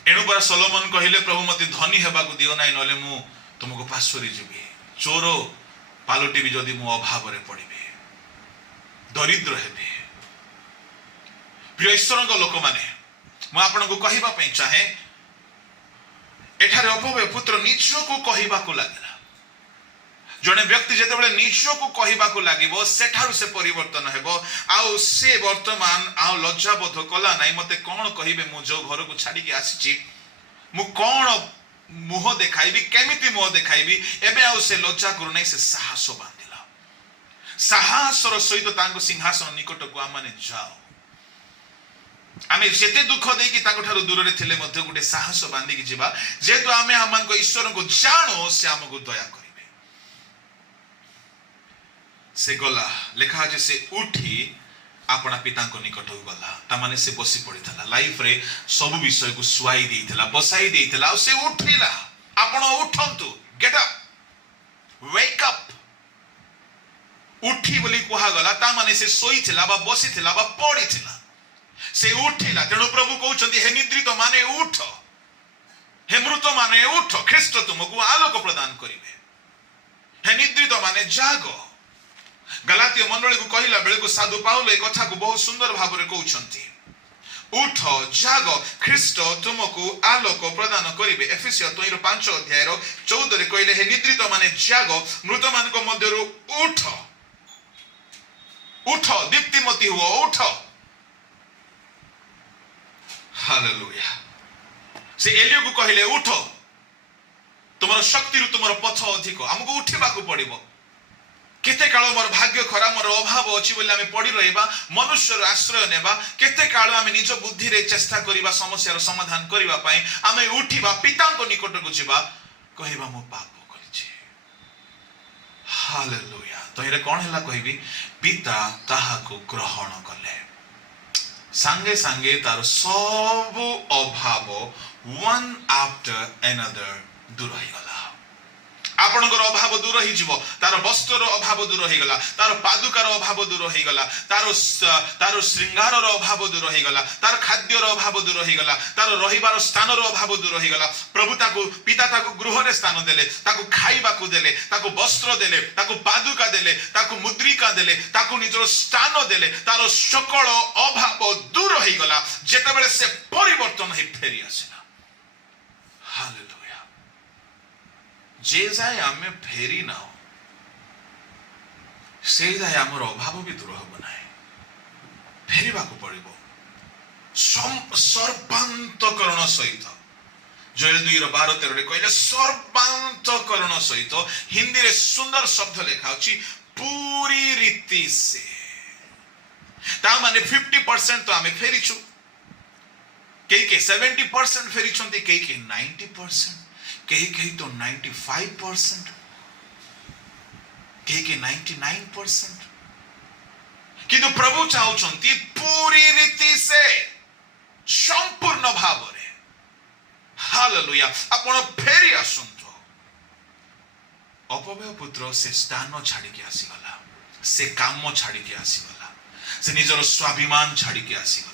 एणु पर सोलोमन कहिले प्रभु मते धनी हेबाकू दियो नाही, नले मु तुमको पासोरी जीवी, चोर पालटी भी जदि मु अभाव रे पड़िबे, दरिद्र हेबे। प्रिय ईश्वरक लोक माने, मु आपनको कहिबा पई चाहे एठारे अपव्यय पुत्र निजको कहिबाकू लागला। जने व्यक्ति जेतेबेले निजको कहिबाकू लागिबो सेठारु से परिवर्तन हेबो। आउ से वर्तमान आउ लज्जा बोध कला नाही, मते कोन कहिबे, मु जो घर को छाडी के आसीची मु कोन मुह देखाइबी, केमिति मुह देखाइबी। एबे आउ से लज्जा करू नाही, से साहस बांधिला। साहसर सहित तांको सिंहासन निकट को आमाने जाओ। आमे जेते दुख देई कि तांको ठारू दूर रे थिले मध्ये गुटे साहस बांधी कि जिबा, जेतु आमे हमन को ईश्वर को जानो, से हमको दया करिबे। से गला लेखा जे से उठी अपना पिता को निकट हो गला, ता माने से बसी पड़ितला, लाइफ रे सब विषय को सुआई देइतला, बसाई देइतला, से उठिला। आपण उठंतु, गेट अप, वेक अप। उठी बोली कुहा गला, ता माने से सोईथिला बा बसीथिला बा पड़िथिला, से उठिला। तेणु प्रभु कहउछंती, हे निद्रित माने उठ, हे मृत माने उठ, ख्रीष्ट तुमको आलोक प्रदान करिवे। हे निद्रित माने जागो। गलातीय मंडली को कहिला बेले को साधु पाउल ए कथा को बहुत सुंदर भाव रे कहउछंती, उठ जागो, ख्रीष्ट तुमको आलोक प्रदान करिवे। एफिसियो 5 अध्याय 14 रे कहिले, हे निद्रित माने जागो, मृत मान को मध्यरु उठ, उठ, दीप्तिमती हुओ, उठ। हालेलुया। से एलियो को कहिले, उठ, तुमर शक्ति रु तुमर पथ अधिक, हमको उठिबा को पड़िबो। केते काल मोर भाग्य खरा, मोर अभाव अछि बोली आमे पड़ी रहिबा, मनुष्यर आश्रय नेबा। केते काल आमे निज बुद्धि रे चेष्टा करिबा, समस्यार समाधान करिबा पई आमे उठिबा, पितांको निकट को जिबा, कहिबा मो पाप करिछि। हालेलुया। तो एरे कोन हला कहिबी, पिता ताहाको ग्रहण कले, संगे संगे तार सब अभाव वन आफ्टर एनदर दूर होई गला। आपण आपणकर अभाव दूर हो तार वस्त्र अभाव दूर हो गला तार पादुकार अभाव दूर हो गला तार श्रृंगार अभाव दूर हो गला तार खाद्यर अभाव दूर हो गला तार रहिबार स्थान अभाव दूर हो गला प्रभु ताकू पिता ताकू गृह रे स्थान देले ताकू खाइबा को देले ताकू वस्त्र देले ताकू पादुका देले ताकू मुद्रिका देले ताकू निजर स्थान देले तार सकल अभाव दूर हो गला जेतेबेले से परिवर्तन हे फेरी आसिला हालेलुया जे जाय आमे फेरी ना से जाय हमर अभाव भी दूर हो नाही फेरिबा को पड़िबो सर्वांतकरण सहित जोएल 2:12-13 कहले सर्वांतकरण सहित हिंदी रे सुंदर शब्द लिखा अछि पूरी रीति से ता माने 50% तो आमे फेरिछु के 70% फेरिछंती के 90% के तो 95% के 99% किंतु प्रभु चाहुचंती पूरी रीति से संपूर्ण भाव रे हालेलुया आपण फेरी आसंतो अपव्यय पुत्र से स्थान छाड़ी के आसीगला से काम छाड़ी के आसीगला से निजर स्वाभिमान छाड़ी के आसीगला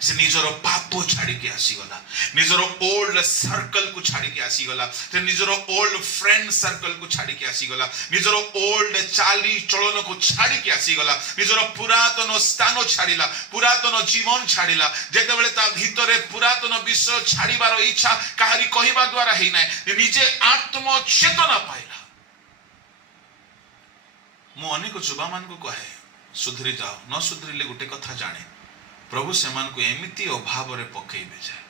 से निजर पाप छाड़ी के आसीगला निजर ओल्ड सर्कल को छाड़ी के आसीगला से निजर ओल्ड फ्रेंड सर्कल को छाड़ी के आसीगला निजर ओल्ड चाली चलन को छाड़ी के आसीगला निजर पुरातन स्थान छाड़िला पुरातन जीवन छाड़िला जेते बेले ता भीतरे पुरातन विषय छाड़ीबार इच्छा काहारी कहिबा द्वारा हे नै निजे आत्म चेतना पाइला मु अनेक जुबा मान को कहे सुधरी जाओ न सुधरिले गोटे कथा जाने प्रभु सेमान को एमिति अभाव रे पकेइबे जाए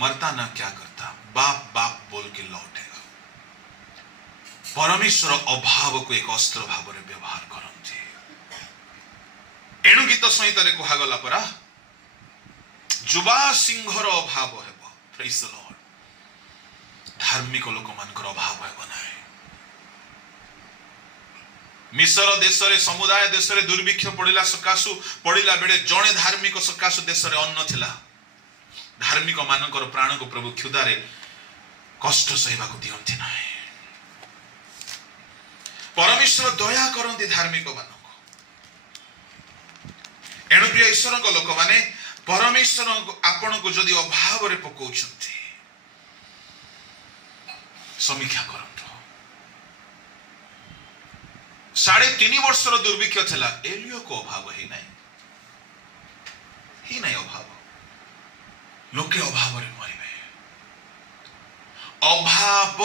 मरता ना क्या करता बाप बाप बोल के लौटेगा परमेश्वर अभाव को एक अस्त्र भाव रे व्यवहार करंती एणु गीत संहित रे कुहागला परा जुबा सिंहर अभाव हेबो प्रेज द लॉर्ड धार्मिक लोक मानकर अभाव हेबो नाही मिसर देश रे समुदाय देश रे दुर्भिक्ष पड़िला सकासु पड़िला बेले जणे धार्मिक सकासु देश रे अन्न थिला धार्मिक मानकर प्राण को प्रभु क्षुधा रे कष्ट सहबा को दियंती नाही परमेश्वर दया करंती धार्मिक मानक एणु प्रिय ईश्वर को लोक माने परमेश्वर आपण को जदि अभाव रे पकोउछंती समीक्षा करंतु 3.5 वर्षर दुर्भिक्ष थिला एलियो को अभाव ही नहीं अभाव लोके अभाव रे मरिबे अभाव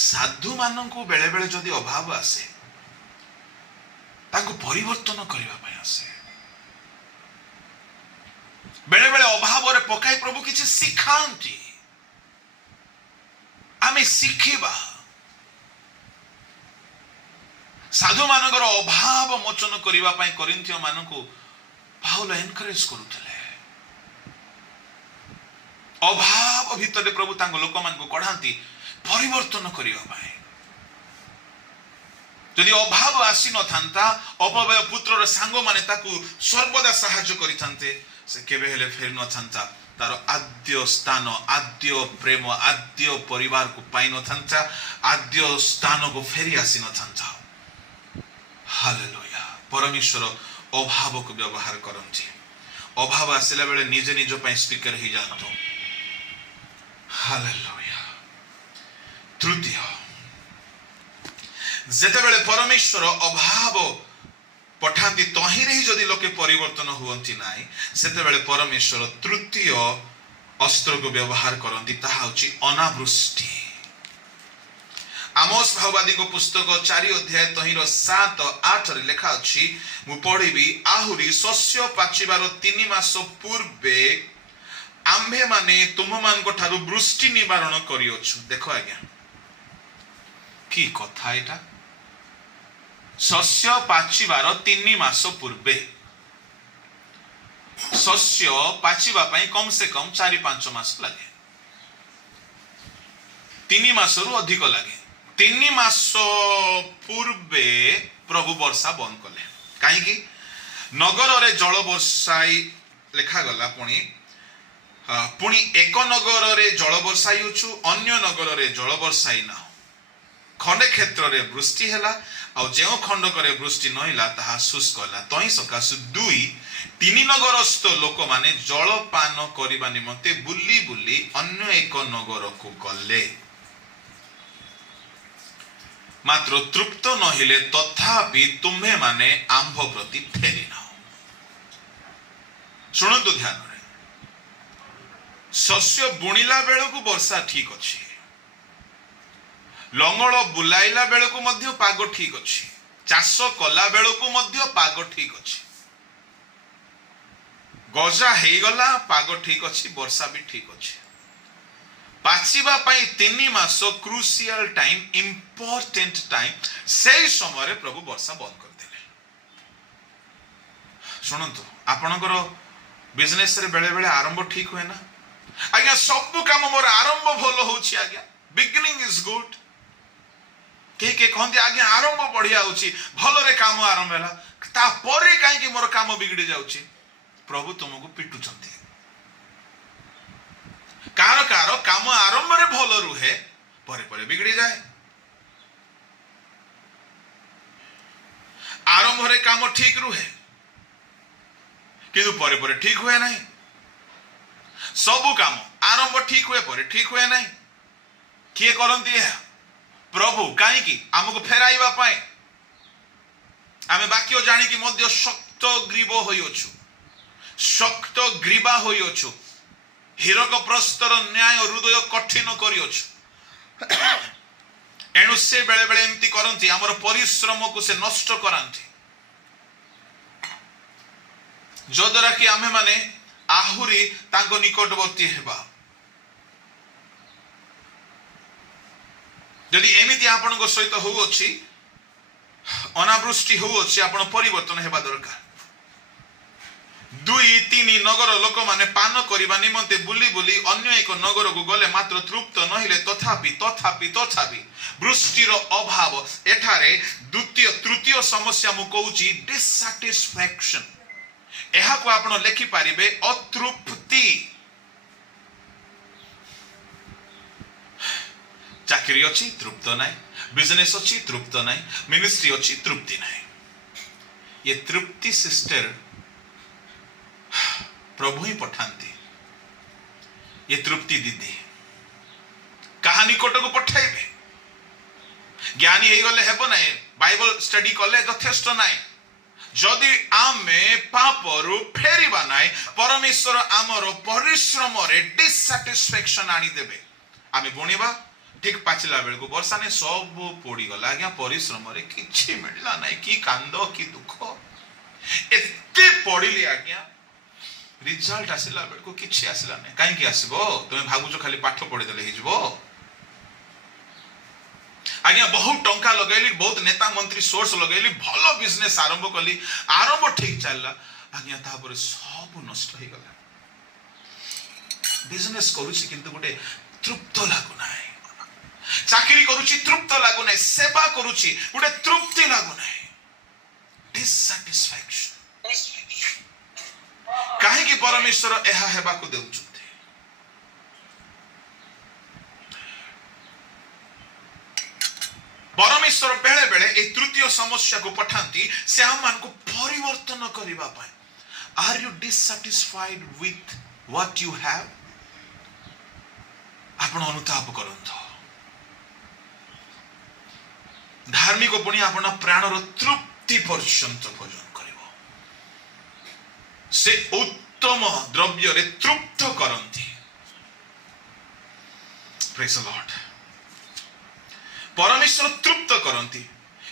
साधु मानन को बेले बेले जदि अभाव आसे ताको परिवर्तन करबा पय आसे बेले बेले अभाव रे पकाई प्रभु किछि सिखांती आमे सिखिबा साधु मानकर अभाव मोचन करिबा पय कोरिन्थियो मानको पाउल एनकरेज करूथले अभाव भितरे प्रभु तांग लोक मान को कढांती परिवर्तन करिबा पय जदि अभाव आसी न थांता अपव्यय पुत्रर सांग माने ताकू सर्वदा सहायता करिथांते से केबे हेले फेर न थांता तार आद्य स्थान आद्य प्रेम आद्य परिवार को पाई न थांता आद्य स्थान को फेरी आसी न थांता हालेलुया परमेश्वर अभाव को व्यवहार करंती अभाव आसिला बेले निजे निज पय स्पीकर ही जानतो हालेलुया तृतीय जेते बेले परमेश्वर अभाव पठांती तहिरे ही जदि लोके परिवर्तन हुवंती नाही सेते बेले परमेश्वर तृतीय अस्त्र को व्यवहार करंती ताहा होची अनावृष्टि आमोस भाववादी को पुस्तक 4 अध्याय तहिर 7-8 रे लिखा अछि मु पढिबी आहुरी शस्य पाचिबार 3 मास पूर्वे आम्भे माने तुम मान को थारु वृष्टि निवारण करियोछु देखो आज्ञा की कथा एटा शस्य पाचिबार 3 मास पूर्वे शस्य पाचिबा पई कम से कम 4-5 मास लागे 3 मास रु अधिक लागे 3 मास पूर्वे प्रभु वर्षा बंद कले कहीं नगर रे जल वर्षाई लेखा गला पुणी पुणी एक नगर रे जल बरसाइछु अन्य नगर रे जल बरसाई ना खंडे क्षेत्र रे वृष्टि हैला आ जेउ खंडक रे वृष्टि नहिला ताहा शुष्क होला तई सकासु दुई तीन नगरस्थ लोक माने जल पान करिबा निमंते बुली बुली अन्य एक नगर को गले मात्र तृप्त नहिले तथापि तुम्हे माने आंभ प्रति फेरी न शुणु ध्यान रे शस्य बुणिला बेलकु वर्षा ठीक अछि लंगल बुलाइला बेलकु मध्य पाग ठीक अछि चाष कला बेलकु मध्य पाग ठीक अछि गजा हे गला पाग ठीक अछि वर्षा भी ठीक अछि पाचिबा पाई 3 मास क्रूशियल टाइम इंपोर्टेंट टाइम से समय प्रभु वर्षा बंद कर देले सुनंतु आपनकर बिजनेस रे बेले बेले आरंभ ठीक हुए ना आज्ञा सब काम मोर आरंभ भलो होछि आज्ञा बिगिनिंग इज गुड के कहते आज्ञा आरंभ बढ़िया होछि भलो रे काम आरंभ हैला ता परे काहे कि मोर काम बिगड़ी जाउछि प्रभु तुमको पिटुचंती कार कार काम आरंभ रे भलो रुहे परे परे बिगड़ी जाए आरंभ रे काम ठीक रुहे किंतु परे परे ठीक हुए नहीं सबु काम आरंभ ठीक हुए परे ठीक हुए नहीं किए करंती है प्रभु काहे कि हमको फेराइबा पाए आमे बाक्य जानि कि मध्य शक्त ग्रीव होइछु शक्त ग्रीवा होइछु हिरक प्रस्तर न्याय हृदय कठिन करिछु एणु से बेले बेले एमती करंती हमर परिश्रम को से नष्ट करांती जदरा कि आमे माने आहुरी तांको निकटवर्ती हेबा यदि एमिति आपन सहित हो अछि अनावृष्टि हो अछि आपन परिवर्तन हेबा दरकार 2-3 नगर लोक माने पान करिबा निमंते बुली बुली अन्य एक नगर को गले मात्र तृप्त नहिले तथापि तथापि तथापि वृष्टिर अभाव एठारे द्वितीय तृतीय समस्या मु कहूची डिससैटिस्फैक्शन एहा को आपण लेखि पारिबे अतृप्ति चाकरी अच्छी तृप्त नाई बिजनेस अच्छी तृप्त नाई मिनिस्ट्री अच्छी तृप्ति नाई ये तृप्ति सिस्टर प्रभु ही पठांती ये तृप्ति दीदी कहा निकट को पठाइबे ज्ञानी हे गले हेबो नाई बाइबल स्टडी कले यथेष्ट नाई जदि आमे पापरु फेरिबा नाई परमेश्वर आमर परिश्रम रे डिससैटिस्फैक्शन आनी देबे आमे बुणिबा ठीक पाचिला बेल को वर्षा ने सब पोड़ी गला आज्ञा परिश्रम रे किछि मिलला नाही की कांद की दुख एते पड़िली आज्ञा रिजल्ट आसिला बेल को किछि आसिला नाही काहे की आसीबो तुमे भाबुचो खाली पाठ पढि देले हिजबो आज्ञा बहुत टंका लगैली बहुत नेता मंत्री सोर्स लगैली भलो बिजनेस आरंभ कली आरंभ ठीक चलला आज्ञा ता पर सब नष्ट हो गला बिजनेस करूची किंतु गोटे तृप्त लागु नाही चाकरी करूची तृप्त लागु नाही सेवा करूची गोटे तृप्ति लागु नाही डिससैटिस्फैक्शन काहे कि परमेश्वर एहा हेबा को देउचुते परमेश्वर बेले बेले ए तृतीय समस्या को पठांती से हम मान को परिवर्तन करिबा पाए are you dissatisfied with what you have आपण अनुताप करंतो धार्मिक पुणी आपण प्राणर तृप्ति पर्यंत भोजन करिवो से उत्तम द्रव्य रे तृप्त करंती प्रेज द लॉर्ड परमेश्वर तृप्त करंती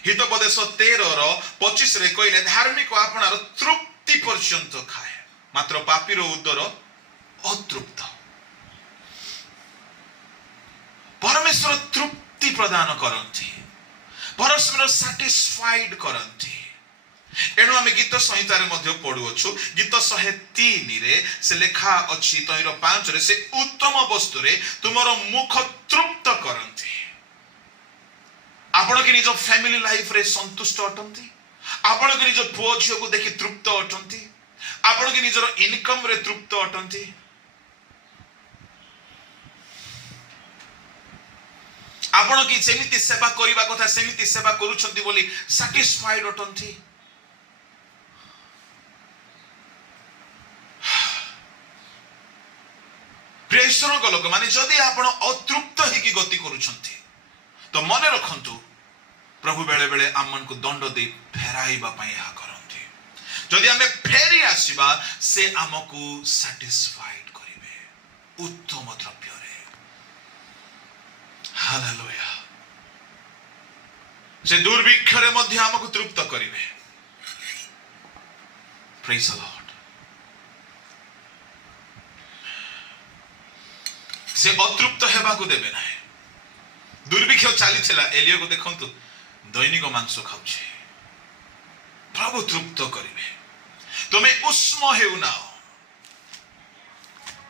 हितोपदेश 13:25 रे कहले धार्मिक आपणार तृप्ति पर्यंत खाए मात्र पापीर उदर अतृप्त परमेश्वर तृप्ति प्रदान करंती परमेश्वर सैटिस्फाइड करंती एणु आम गीत संहिता रे पढ़ुअछु गीत 103 रे से लेखा अछि तैर 5 रे से उत्तम वस्तु रे तुमरो मुख तृप्त करंती आपण के निज फैमिली लाइफ रे संतुष्ट अटंती आपण के निज पुओ झियो को देखि तृप्त अटंती आपण के निजर इनकम रे तृप्त अटंती आपण कि सेमिति सेवा करिबा कथा सेमिति सेवा करूछंती बोली सैटिस्फाइड अटंती। प्रेषण को लोक माने जदि आपण अतृप्त हेकि गति करूछंती तो मन रखंतु प्रभु बेले बेले आमन को दंड दे फेराइबा पई या करंती। जदि हमें फेरी आसीबा से हमकु सैटिस्फाइड करिवे उत्तम द्रव्य रे। हालेलुया। से दुर्भिक्ष रे मध्य हमकु तृप्त करिवे। Praise the Lord. से अतृप्त हेबा को देबे नाही। दुर्भिक्ष चली थिला एलिया को देखंतु दैनिक मांस खाउछे प्रभु तृप्त करिवे। तुमे उष्म हेउ ना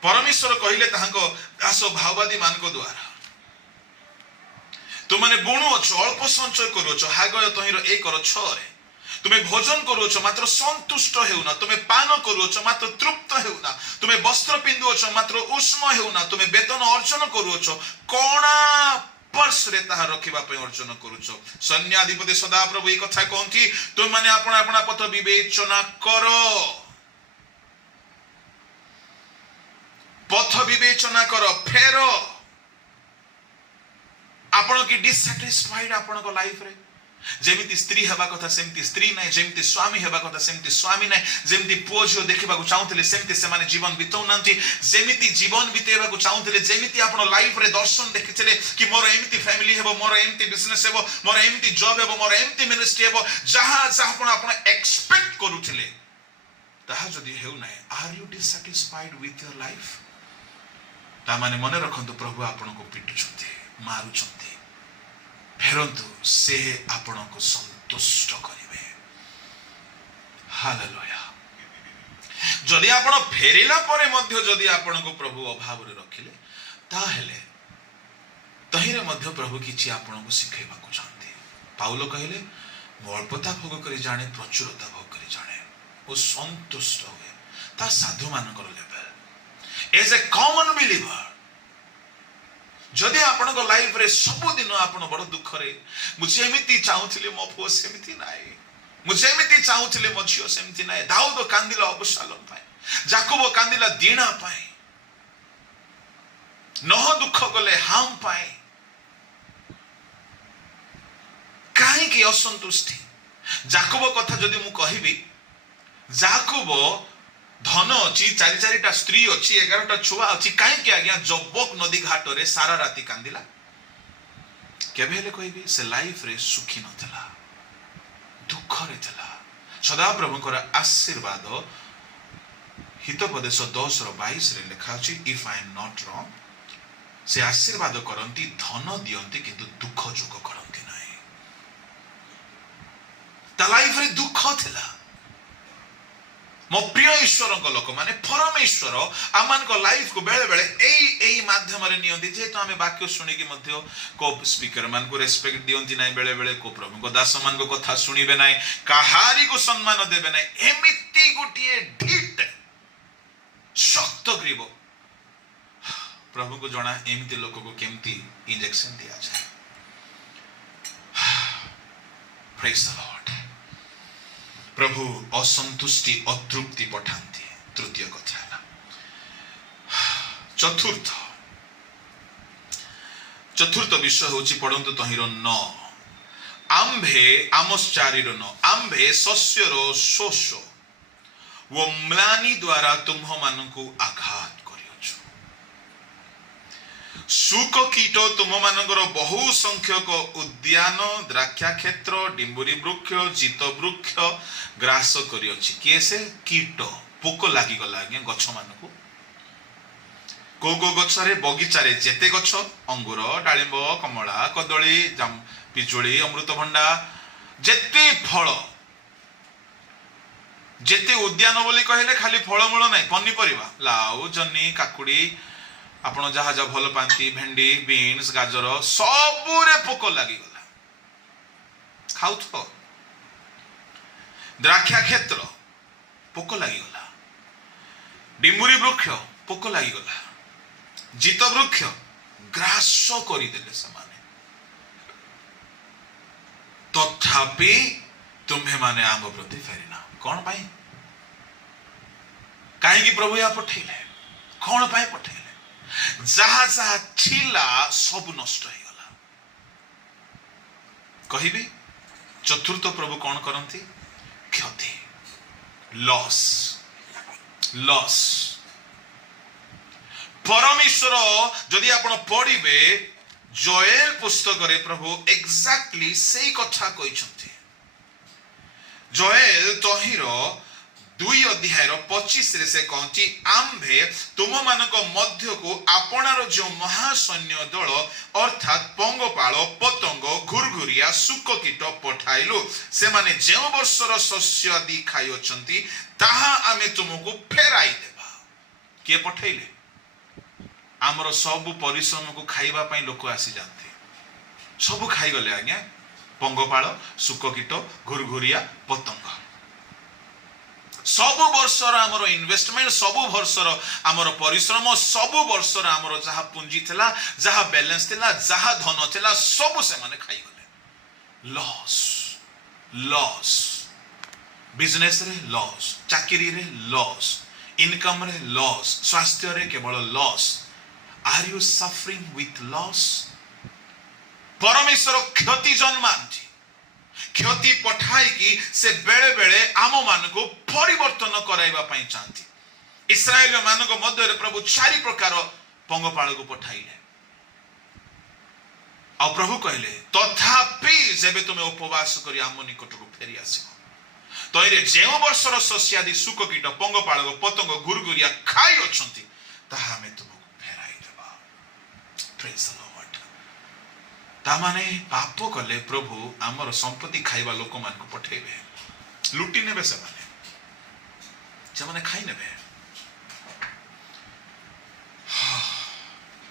परमेश्वर कहिले ताहाको दास भाववादी मानको द्वारा तुमने बुणु अछ अल्प संचय करूछ हागय तहिर 1:6 रे तुमे भोजन करूछ मात्र संतुष्ट हेउना तुमे पान करूछ मात्र तृप्त हेउना तुमे वस्त्र पिंदुछ मात्र उष्म हेउना तुमे वेतन अर्जन करूछ कोना पर्स रे ताहा रखिबा पे अर्जन करूछ। सैन्याधिपति सदा प्रभु ए कथा कहंती तुम माने अपना अपना पथ विवेचना करो पथ विवेचना करो फेरो आपण की डिससैटिस्फाइड आपण को लाइफ रे जेमिति स्त्री हेबा कथा सेमिति स्त्री नै जेमिति स्वामी हेबा कथा सेमिति स्वामी नै जेमिति पुओ झियो देखिबा को चाहुतले सेमिति से माने जीवन बितौ नांती जेमिति जीवन बितेबा को चाहुतले जेमिति आपण लाइफ रे दर्शन देखिथिले कि मोर एमिति फैमिली हेबो मोर एमिति बिजनेस हेबो मोर एमिति जॉब हेबो मोर एमिति मिनिस्ट्री हेबो जहां जहां आपण एक्सपेक्ट करूथिले ताहा जदि हेउ नै are you dissatisfied with your life ता माने मने रखंतु प्रभु आपण को पिटुछंती मारुछंती फेरंतु से आपण को संतुष्ट करिवे। हालेलुया। जदि आपण फेरिला परे मध्य जदि आपण को प्रभु अभाव रे रखिले ताहेले तहिरे मध्य प्रभु किछि आपण को सिखेबा को चाहते। पाउलो कहिले मो अल्पता भोग करी जाने प्रचुरता भोग करी जाने ओ संतुष्ट हुए ता साधु मानकर level as a common believer जदि आपण को लाइफ रे सब दिन आपण बड़ दुख रे मुझे एमिति चाहुथिले मो पुओ सेमिति नाइ मुझे एमिति चाहुथिले मो झियो सेमिति नाइ दाऊद कांदिला अबशालोम पाए याकूब कांदिला दीना पाए नह दुख गले हाम पाए काहे की असंतुष्टि याकूब कथा जदि मु कहिबी याकूब धन अच्छी 4-4टा स्त्री अच्छी 11टा छुआ अच्छी कहीं आज्ञा जब्बक नदी घाट रे सारा राति कांदिला केबे हेले कहबी से लाइफ रे सुखी नथला दुख रे थला। सदा प्रभुकर आशीर्वाद हितोपदेश 10:22 रे लिखा अछि if I am not wrong से आशीर्वाद करंती धन दियंती किंतु दुख जोग करंती नाही। ता लाइफ रे दुख थला मो प्रिय ईश्वर लोक माने परमेश्वर आमान को लाइफ को बेले बेले एई माध्यम रे नियंती जेतो हमें वाक्य सुनी कि मध्य को स्पीकर मान को रेस्पेक्ट दियंती नाही बेले बेले को प्रभु को दास मान को कथा सुनिबे नाही कहारी को सम्मान देबे नाही एमिति गुटिए ढीट शक्त ग्रीव प्रभु को जणा एमिति लोक को केमती इंजेक्शन दिया जाए। Praise the lord. प्रभु असंतुष्टि अतृप्ति पठांती। तृतीय कथा चतुर्थ विषय होची पढ़ंतु तहिरो 9 आंभे आमोस 4:9 आंभे शस्यर शोष वो म्लानी द्वारा तुम्ह मानकु आघात करियोछु सुक कीट तुम मानकर बहु संख्यक उद्यान द्राक्षा क्षेत्र डिंबुरी वृक्ष जीत वृक्ष ग्रास करियोछि किए से कीट पोक लागि गला आज्ञा गछ मानकु को गछ रे बगीचा रे जेते गछ अंगूर डालिंब कमला कदली जाम पिजुली अमृतभंडा जेते फल जेते उद्यान बोली कहले खाली फलमूल नाही पनीपरिबा लाउ जन्नी काकुड़ी आपण जहा जा भल पांती भेंडी बीन्स गाजर सबुरे पोक लागि गला खाउ तो द्राक्षा क्षेत्र पोक लागि गला डिमुरी वृक्ष पोक लागि गला जीत वृक्ष ग्रास करी देले समाने तथापि तुम्हें माने आम प्रति फेरिना। कौन पाई कहीं प्रभु या पठेले कौन पाई पठेले जहा जहा थिला सब नष्ट हो गला। कहिबी चतुर्थ प्रभु कौन करंती क्षति लॉस लॉस। परमेश्वर जदि आपण पढ़िबे जोएल पुस्तक रे प्रभु एग्जैक्टली सेही कथा कहिसंती। जोएल तहिर 2 अध्याय 25 रे से कहती आम्भे तुम मानक मध्य को आपणार जो महासैन्य दल अर्थात पंगपाल पतंग घुरघुरिया शुककीट पठाइलु से माने जे वर्षर शस्य आदि खाई अछंती ताहा आमे तुमको फेराई देबा। के पठाइले आमर सब परिश्रम को खाइबा पई लोक आसी जाते सब खाई गले आज्ञा पंगपाल शुककीट घुरघुरिया पतंग सब वर्षर आमर इन्वेस्टमेंट सब वर्षर आमर परिश्रम सब वर्षर आमर जहा पुंजी थिला जहा बैलेंस थिला जहा धन थिला सब से माने खाई गले। लॉस लॉस बिजनेस रे लॉस चाकरी रे लॉस इनकम रे लॉस स्वास्थ्य रे केवल loss. Are you suffering with loss? परमेश्वर क्षति जन्मांती क्षति पठाई कि से बेले बेले आम मान को परिवर्तन कराइबा पई चाहती। इस्राएल मानक मध्य प्रभु 4 प्रकार पंगपाल को पठाइले आ प्रभु कहले तथापि जेबे तुमे उपवास करी आम निकट को फेरी आसीबो तो एरे जेउ वर्षर शस्यादि शुककीट पंगपाल पतंग घुरघुरिया खाई अछंती ताहा हमें तुमको फेराई देबा। Praise the Lord. तामाने पाप कले प्रभु आमर संपत्ति खाइबा लोक मान को पठेबे लुटी नेबे से माने खाई नेबे।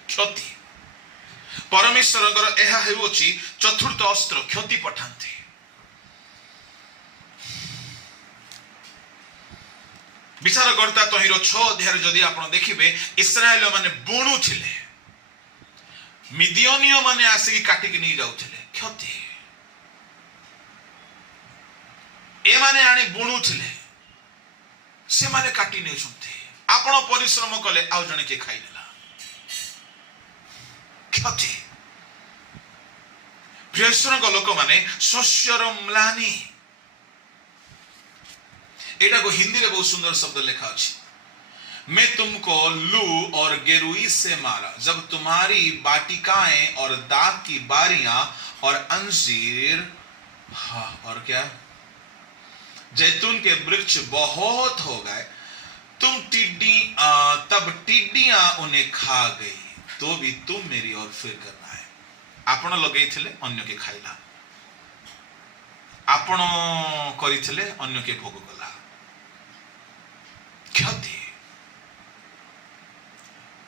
क्षति परमेश्वर एहा हेउछि चतुर्थ अस्त्र क्षति पठांती। विचारकर्ता तहिर 6 अध्याय जदि आपण देखिबे इस्राएल माने बुणु थिले मिदियोनियो माने आसी काटी के नहीं जाउथिले क्षति ए माने आनी बुणु थिले से माने काटी नै सुनते आपण परिश्रम कले आउ जने के खाइ देला क्षति। प्रियश्वर को लोक माने शस्यर म्लानी एटा को हिंदी रे बहुत सुंदर शब्द लिखा अछि मैं तुमको लू और गेरुई से मारा जब तुम्हारी बाटिकाएं और दाख की बारियां और अंजीर और क्या जैतून के वृक्ष बहुत हो गए तब टिड्डियां उन्हें खा गई तो भी तुम मेरी ओर फिर करना है। आपण लगई थिले अन्य के खाइला आपण करिथिले अन्य के भोग कला क्षति।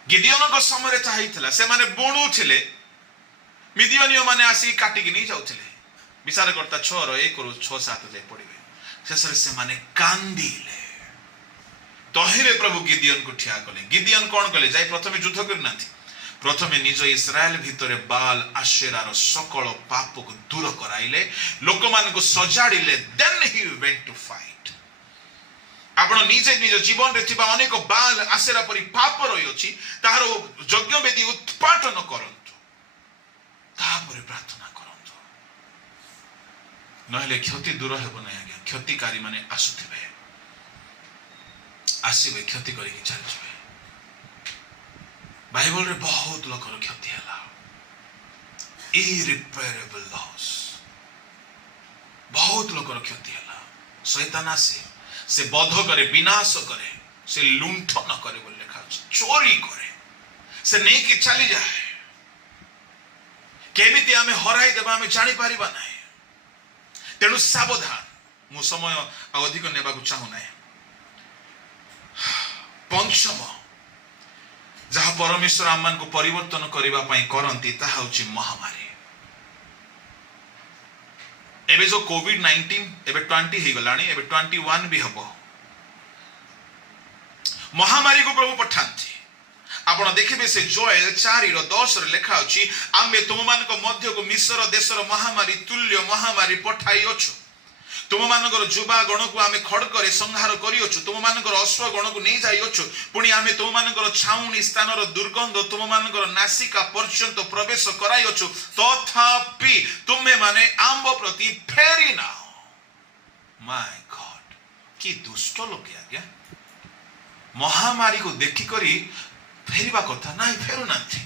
गिदियोन को समय चाहिए से माने बुणु थिले मिदियोनियो माने आसी काटी के नहीं जाउथिले। विचारकर्ता 6:1-6-7 जाय पड़िबे शेषरे से माने कांदिले तहिरे प्रभु गिदियोन को ठिया कले। गिदियोन कोन कले जाय प्रथमे युद्ध करनाथि प्रथमे निज इस्राएल भितरे बाल आशेरार सकल पाप को दूर कराइले लोक मान को सजाड़िले then he went to fight. आपण निजे निज जीवन रे थिबा अनेक बाल आशेरा परि पाप रही अछि ताहार यज्ञ वेदी उत्पाटन करंतु ताहापर प्रार्थना करंतु नहले क्षति दूर हेबो नै। आज्ञा क्षतिकारी माने आसुथिबे आसीबे क्षति करी कि चल जबे। बाइबल रे बहुत लोकर क्षति हला इरिपेरेबल लॉस बहुत लोकर क्षति हला। शैतान से बध करे विनाश करे से लुंठन करे बोल लिखा चोरी करे से नहीं कि चली जाए केमिति आमे हराई देबा आमे जानि पारिबा नाही। तेणु सावधान मु समय अधिक नेबा को चाहू नाही। पंचम जहाँ परमेश्वर आम को परिवर्तन करबा पई करंती ताहा होची महामारी। एबे जो कोविड-19 एबे 20 ही गलानी एबे 21 भी हबो। महामारी को प्रभु पठांती आपण देखिबे से जोएल 4:10 लेखा अछि आमे तुम मानक मध्य को मिस्र देशर महामारी तुल्य महामारी पठाई अछु तुम मानकर जुबा गण को आमे खड़करे संहार करियोछु तुम मानकर अश्व गण को नहीं जाइयोछु पुणी आमे तुम मानकर छाउनी स्थानर दुर्गंध तुम मानकर नासिका पर्यंत प्रवेश कराइयोछु तथापि तुमे माने आंब प्रति फेरी ना माय गॉड की दुष्ट लोक आज्ञा महामारी को देखि करी फेरिबा कथा ना फेरु नाथि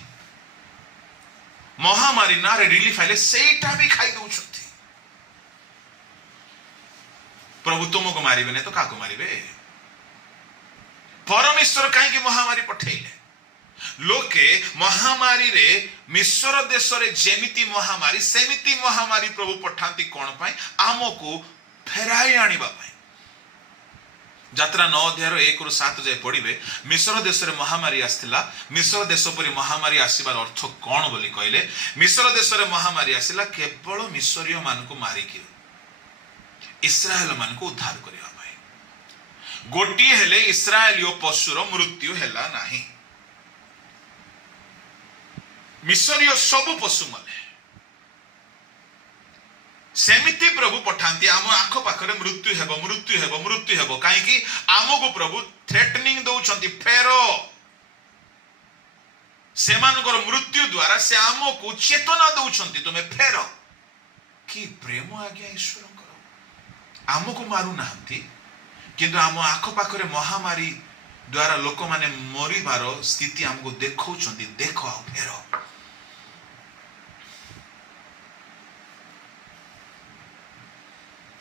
महामारी ना रे रिलीफ आले सेटा भी खाई दउछथि प्रभु तुमको मारिबे ने तो काको मारिबे परमेश्वर कहीं महामारी पठेइले लोके महामारी रे मिस्र देश रे जेमिति महामारी सेमिति महामारी प्रभु पठांती कोन पाई आमको फेराई आनिबा पाई यात्रा 9 अध्याय 1 ରୁ 7 जाय पढिबे मिस्र देश रे महामारी आस्थिला मिस्र देश परि महामारी आसीबार अर्थ कोन बोली कहले मिस्र देश रे महामारी आसिला केवल मिस्रीय मान को मारी के इस्राएल मान को उद्धार करिया भाई गोटी हेले इस्राएलियो पशुर मृत्यु हेला नाही मिस्रीय सब पशु मले सेमिति प्रभु पठांती आम आख पाखरे मृत्यु हेबो काहे कि आमको प्रभु थ्रेटनिंग दउछंती फेरो सेमानकर मृत्यु द्वारा से आमको चेतना दउछंती तुमे फेरो की प्रेम आज्ञा ईश्वर आमको मारू नाहंती किंतु आम आख पाखरे महामारी द्वारा लोक माने मरिबार स्थिति हमको देखौछंती देखो आ फेरो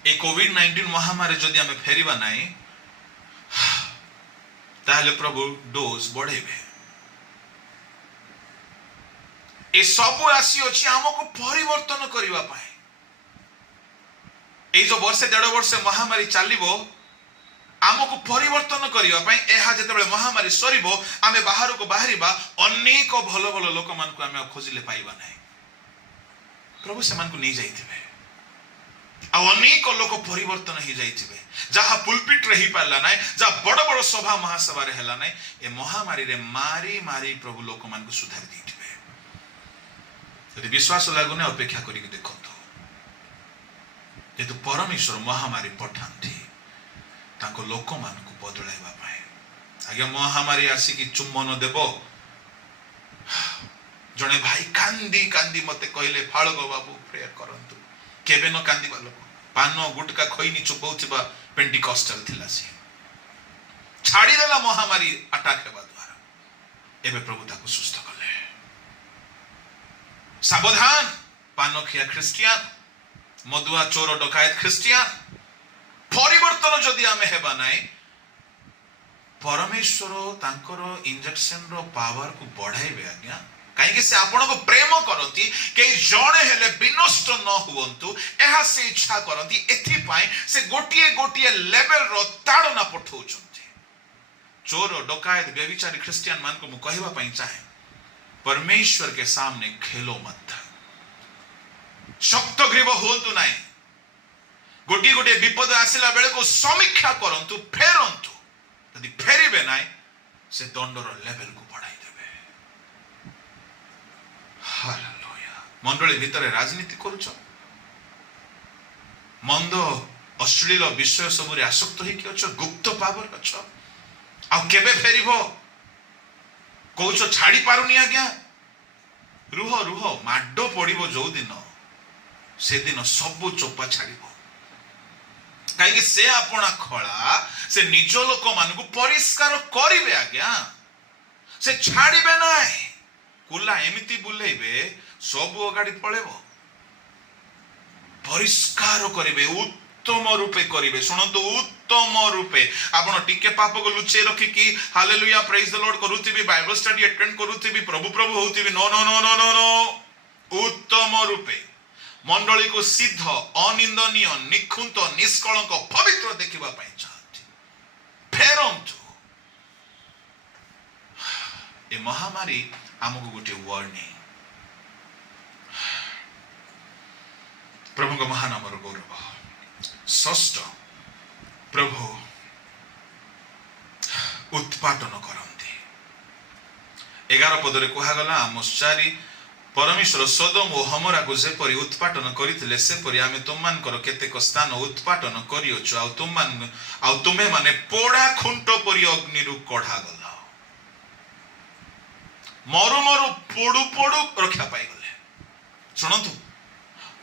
ए कोविड-19 महामारी जदि आमे फेरिबा नाही ताहले प्रभु डोज बढ़ेबे ए सब आसी अछि हमको परिवर्तन करिवा पाए ए जो वर्षे 1.5 वर्ष महामारी चलिबो आमको परिवर्तन करिवा पाए एहा जेतेबेले महामारी सरिबो आमे बाहर को बाहरिबा अनेक भलो भलो लोक मान को आमे खोजिले पाइबा नाही प्रभु से मान को नहीं जाइथिबे आ अनेक लोक परिवर्तन ही जाइथिबे जहा पुलपिट रही पाला नाही जा बड़ बड़ सभा महासभा रे हला नाही ए महामारी रे मारी मारी प्रभु लोक मान को सुधार दिथिबे यदि विश्वास लागुने अपेक्षा करी के देखो जेतु परमेश्वर महामारी पठांती ताको लोक मान को बदलाइबा पाए आगे महामारी आसी कि चुम्बन देबो जने भाई कांदी कांदी मते कहले फाळगो बाबू प्रेयर करंतु केबे न कांदी बालो पानो गुटका खइनी चुबौथिबा पेंटिकॉस्टल थिला से छाड़ी देला महामारी अटैक हेबा द्वारा एबे प्रभु ताको सुस्थ करले सावधान पानो खिया क्रिश्चियन मधुआ चोर डकायत क्रिश्चियन परिवर्तन जदि आमे हेबा नाही परमेश्वर तांकर इंजेक्शन रो पावर को बढ़ाइबे आज्ञा काहे से आपण को प्रेम करती के जणे हेले विनष्ट न हुवंतु एहा से इच्छा करती एथि पाई से गोटिए गोटिए लेवल रो ताड़ना पठौचंती चोर डकायत व्यभिचारी क्रिश्चियन मान को मु कहबा पई चाहे परमेश्वर के सामने खेलो मत शक्त ग्रीव होंतु नाही गोटी गोटी विपद आसिला बेले को समीक्षा करंतु फेरंतु यदि फेरिबे नाही से दंडर लेवल को बढ़ाई देबे हालेलुया मंडली भितरे राजनीति करूछ मंद अश्लील विषय सबरे आसक्त होई कि अछ गुप्त पावर अछ आ केबे फेरिबो कोछ छाड़ी पारुनी आज्ञा रुह रुह माडो पड़िबो जो दिन से दिन सब चोपा छाड़िबो काहे से अपना खळा से निज लोक मान को परिष्कार करिवे आज्ञा से छाड़िबे नाही कुला एमिति बुलेइबे सब गाड़ी पळेबो परिष्कार करिवे उत्तम रूपे करिवे सुनंतु उत्तम रूपे आपण टिके पाप को लुचे रखी कि हालेलुया प्रेज द लॉर्ड करूथिबी बाइबल स्टडी अटेंड करूथिबी प्रभु प्रभु होउथिबी no no no no no no उत्तम रूपे मंडली को सिद्ध अनिंदनीय निखुंत निष्कलंक पवित्र देखिबा पई चाहती फेरंतु ए महामारी हमको गोटे वार्निंग प्रभु को महानामर गौरव षष्ठ प्रभु उत्पादन करते 11 पदरे कहगला आमोस 4 परमेश्वर सदोम और हमरा को जेपरि उत्पाटन करिथिले सेपरि आमे तुममानकर केतेक स्थान उत्पाटन करियोछु आ तुमे माने पोड़ा खुंट परि अग्नि रु कढ़ा गला मरु मरु पोड़ू पोड़ू रक्षा पाई गले सुनंतु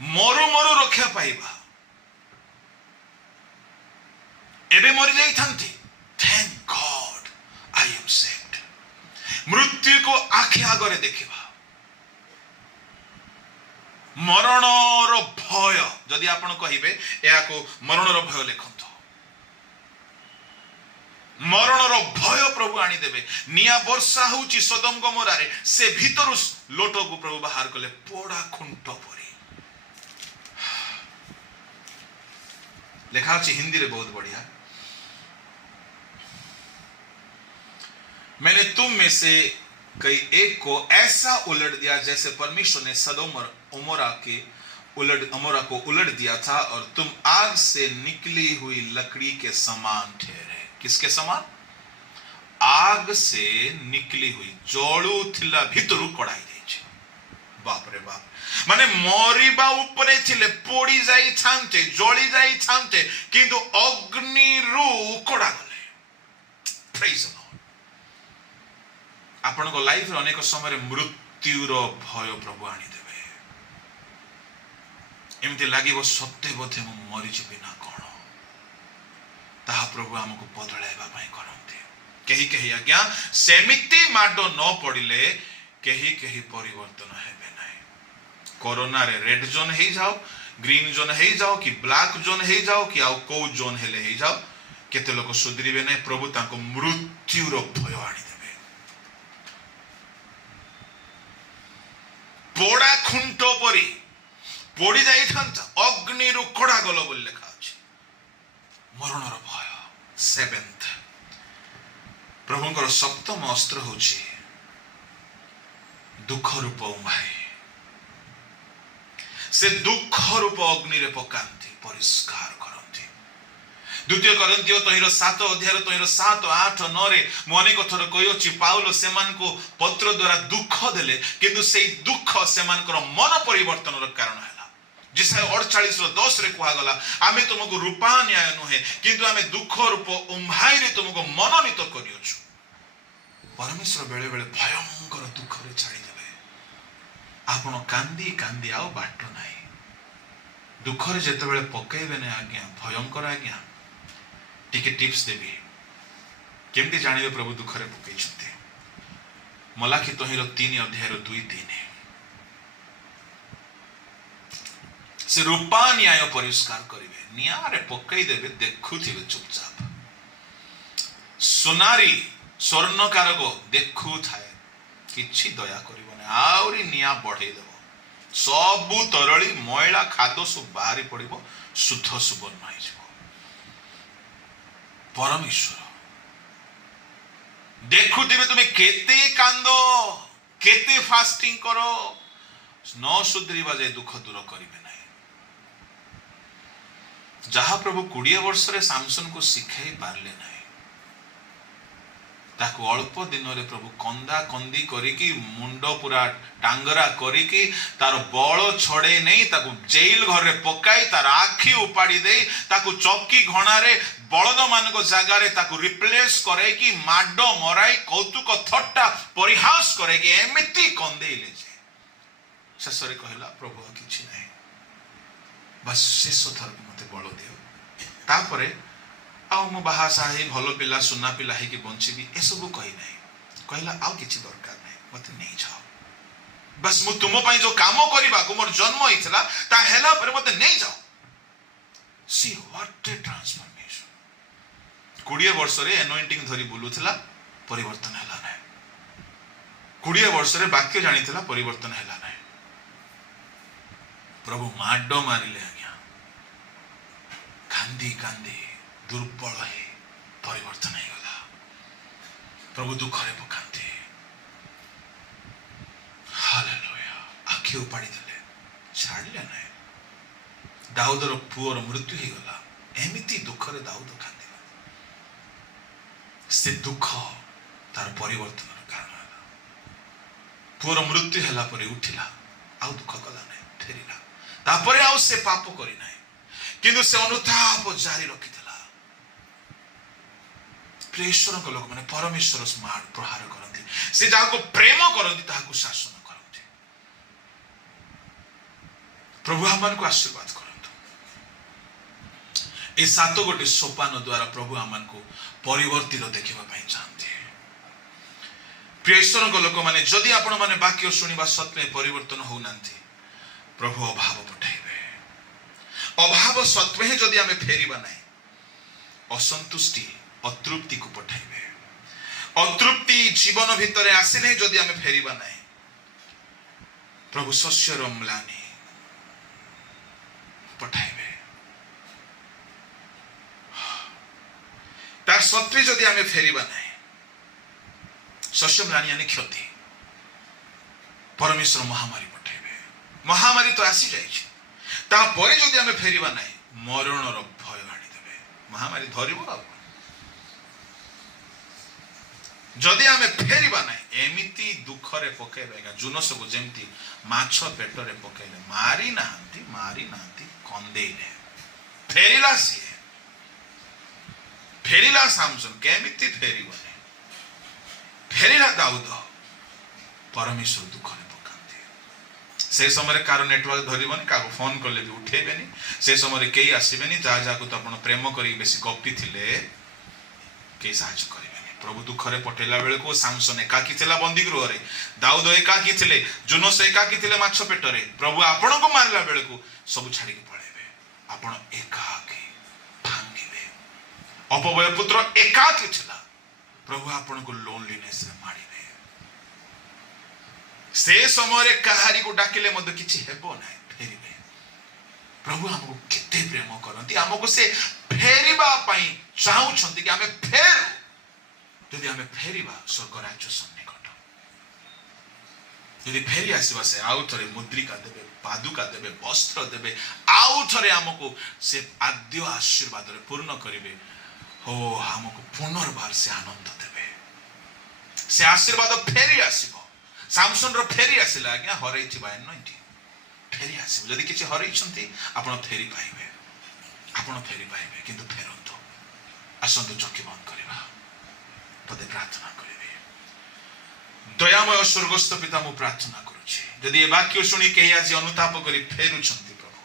मरु मरु रक्षा पाइबा एबे मरि जाई थांती thank God I am saved मृत्यु को आखि आगरे देखिबा मरणर भय जदि आपण कहिबे या को मरणर भय लिखंतो मरणर भय प्रभु आनी देबे निया वर्षा होची सदम गमरारे से भीतर लोटो को प्रभु बाहर कले पोड़ा खुंट परी लिखा अछि हिंदी रे बहुत बढ़िया मैंने तुम में से कई एक को ऐसा उलट दिया जैसे परमेश्वर ने सदोम और अमोरा को उलट दिया था और तुम आग से निकली हुई लकड़ी के समान ठहरे किसके समान आग से निकली हुई जळू थिला भितरु कड़ाई देछि बाप रे बाप माने मरिबा उपरे थिले पोड़ी जाई थांते जळी जाई थांते किंतु अग्नि रु कड़ा गले प्रेज द लॉर्ड आपन को लाइफ रे अनेक समय मृत्युर भय प्रभु आनी देबे एमती लागिबो सत्य बोधे मु मरि जिबि ना कोन ताहा प्रभु हमको बदलाइबा पई करंती केही केही आज्ञा सेमिति माडो न पड़िले केही केही परिवर्तन हेबे नै कोरोना रे रेड जोन हे जाओ ग्रीन जोन हे जाओ कि ब्लैक जोन हे जाओ कि आउ को जोन हेले हे जाओ केते लोक सुधरिबे नै प्रभु ताको मृत्युर भय आनी देबे पोड़ा खुंटो परी पोड़ी जाई थांता अग्नि रु कड़ा गलो बोल लिखा अछि मरणर भय सेवेंथ प्रभुंकर सप्तम अस्त्र होछि दुख रूप उमाई से दुख रूप अग्नि रे पकांती परिष्कार करंती द्वितीय कोरिन्थियो तहिर 7 अध्याय तहिर 7 8 9 रे मु अनेक थर कहियोछि पाउलो सेमान को पत्र द्वारा दुख देले किंतु सेई दुख सेमानकर मन परिवर्तन र कारण है जिसे 48:10 रे कहा गला आमे तुमको रूपा न्याय नुहे किंतु आमे दुख रूप उम्हाई रे तुमको मनोनीत करियोछु परमेश्वर बेले बेले भयंकर दुख रे छाड़ी देबे आपण कांदी कांदी आउ बाट नाही दुख रे जते बेले पकेबे ने आज्ञा भयंकर आज्ञा टिके टिप्स देबी केमती जानिबे प्रभु दुख रे पकै छथि मलाकी तहिर 3 अध्याय 2-3 से रूपा न्याय परिष्कार करिवे नियारे पकई देबे देखुथिबे चुपचाप सोनारी स्वर्णकार को देखु थाए किछि दया करिवने आउरी निया बढ़ई देबो सबु तरली मैला खाद्य सब बाहरी पड़िबो शुद्ध सुवर्ण होई जबो परमेश्वर देखुथिबे तुमे केते कांदो केते फास्टिंग करो न सुधरीबा जे दुख दूर करिवे जहा प्रभु 20 वर्ष रे सामसन को सिखाई पारले नहीं ताको अल्प दिन रे प्रभु कंदा कंदी करिकी मुंडो पूरा टांगरा करिकी तार बळ छड़े नहीं ताको जेल घर रे पकाई तार आखी उपाड़ी दे ताको चौकी घणा रे बळद मान को जागा रे ताको रिप्लेस करे कि माडो मराई कौतुक थट्टा परिहास करे कि एमिति कंदेले जे शेषरे कहला प्रभु किछि नहीं बस शेष थर मते बळ दियो तापरे आउ मु बाहा साही भलो पिला सुना पिला हे कि बंचीबी ए सब कहि नाही कहला आउ किछि दरकार नाही मते नहीं जाओ बस मु तुम पई जो काम करबा को मोर जन्म हितला ता हेला पर मते नहीं जाओ सी व्हाट ए ट्रांसफॉर्मेशन 20 वर्ष रे एनॉइंटिंग धरी बुलुथला परिवर्तन हैला नाही 20 वर्ष रे वाक्य जानिथला परिवर्तन हैला नाही प्रभु माडो मारिले आज्ञा कांदी कांदी दुर्बल है परिवर्तन हो गला प्रभु दुख रे पकांती हालेलुया आखि उपाड़ी देले छाड़ले नहीं दाऊदर पुअर मृत्यु हो गला एमिति दुख रे दाऊद कांदिला से दुख तार परिवर्तन कारण होला पुअर मृत्यु हैला परे उठिला आउ दुख कला नहीं फेरिला तापरे आउ से पाप करी नहीं किंतु से अनुताप जारी रखिथिला। ईश्वर को लोक माने परमेश्वर स्मार्ट प्रहार करती से जाको प्रेम करती ताको शासन करती। प्रभु आमान को आशीर्वाद करंतु ए सात गोटे सोपान द्वारा प्रभु आमान को परिवर्तित देखिबा पई चाहते। प्रिय ईश्वर को लोक माने जदि आपण माने वाक्य सुनिबा सत्वे परिवर्तन हो नांती प्रभु अभाव पठाइबे। अभाव सत्वे ही जदि आमे फेरिबा नाही असंतुष्टि अतृप्ति को पठाइबे। अतृप्ति जीवन भितर आसिले जदि आमे फेरिबा नाही प्रभु शस्यर म्लानी पठाइबे। तार सत्वे जदि आमे फेरिबा नाही शस्य म्लानी यानी क्षति परमेश्वर महामारी पठाइबे। महामारी तो आसी जाइछि तापरे जदि आमे फेरिबा नाही मरणर भय आनी देबे। महामारी धरिबो जदि आमे फेरिबा नाही एमिति दुखरे पकेबेगा जुनो सब जेमति माछ पेटरे पकेले मारी नांती कंदेले फेरिला सी फेरिला सामसन केमिति फेरिबने फेरिला दाऊद परमेश्वर दुखरे पकांती। से समय कार नेटवर्क धरिबनी का फोन करले भी उठेबेनी से समय केही आसीबेनी जा जाको तो आपण प्रेम करी बेसी गप्पी थिले केही साहाय्य करेबेनी। प्रभु दुखरे पठेला बेले को सामसन एकाकी थिला बंदी गृह रे दाऊद एकाकी थिले जुनोस एकाकी थिले माछ पेटरे प्रभु आपण को मारला बेले को सब छाड़ी के पळेबे आपण एकाकी भांगिबे। अपवय पुत्र एकाकी थिला प्रभु आपण को लोनलीनेस रे मारिबे। से समय रे कहारी को डाकिले मद किछि हेबो नाही फेरिबे। प्रभु हमको केते प्रेम करंती हमको से फेरिबा पई चाहउछंती कि हमें फेर यदि आमे फेरिबा स्वर्ग राज्य सन्निकट यदि फेरी आसीबा से आउ थरे मुद्रिका देबे पादुका देबे वस्त्र देबे आउ थरे हमको से आद्य आशीर्वाद रे पूर्ण करिवे। हो हमको पुनर्बार से आनंद देबे से आशीर्वाद फेरी आसीबो। सामसन रो फेरी आसिला आज्ञा हरई थिबा एनोइटी फेरी आसीबो। यदि किछि हरई छंती आपण फेरी पाइबे किंतु फेरंतो आसंतो चकी बंद करिबा पदे प्रार्थना करिवे। दयामय स्वर्गस्थ पिता मु प्रार्थना करूछि यदि ए वाक्य सुनी केही आज अनुताप करी फेरुछंती प्रभु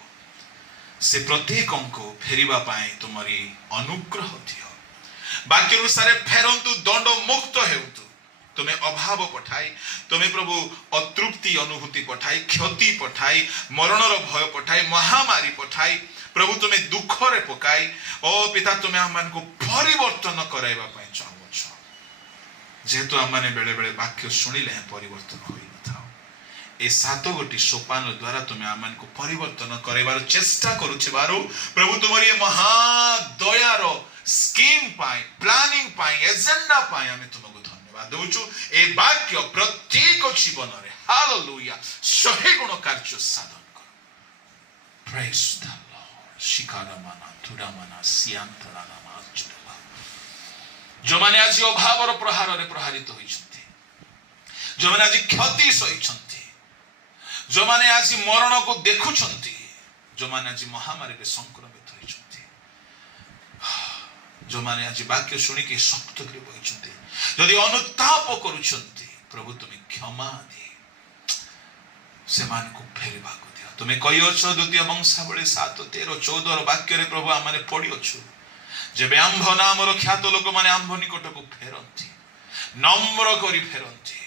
से प्रत्येक को फेरिबा पाए तुमरी अनुग्रह दियो। वाक्य अनुसार फेरंतु दंड मुक्त हेउतु तुम्हें अभाव पठाई तुम्हें प्रभु अतृप्ति अनुभूति पठाई क्षति पठाई मरणर भय पठाई महामारी पठाई प्रभु तुम्हें दुख रे पकाई ओ पिता तुम्हें आमान को परिवर्तन कराइबा पाए चाहो जेहेतु आमाने बेले बेले वाक्य सुनिले परिवर्तन होई नथाओ ए सात गोटी सोपान द्वारा तुम्हें आमान को परिवर्तन करैबार चेष्टा करूछबारो प्रभु तुम्हारी महा दयारो स्कीम पाई प्लानिंग पाई एजेंडा पाई हमें तुमको धन्यवाद दउछु। ए वाक्य प्रत्येक जीवन रे हालेलुया 100 गुण कार्य साधन करो। प्रेज द लॉर्ड शिकारा माना तुरा माना सियांतरा नामा जो माने आज अभावर प्रहार रे प्रहारित होइछन्ते जो माने आज क्षति सहिछन्ते जो माने आज मरण को देखुछन्ते जो माने आज महामारी रे संक्रमित होइछन्ते जो माने आज वाक्य सुनी के शक्त करे होइछन्ते यदि अनुताप करूछन्ते प्रभु तुम्हें क्षमा दे से मान को फेरबा को दियो। तुम्हें कहियो छ द्वितीय वंशावली 7:13-14 वाक्य रे प्रभु आमाने पढियो छु जेबे आंभ नामर ख्यात लोक माने आंभ निकट को फेरंती नम्र करी फेरंती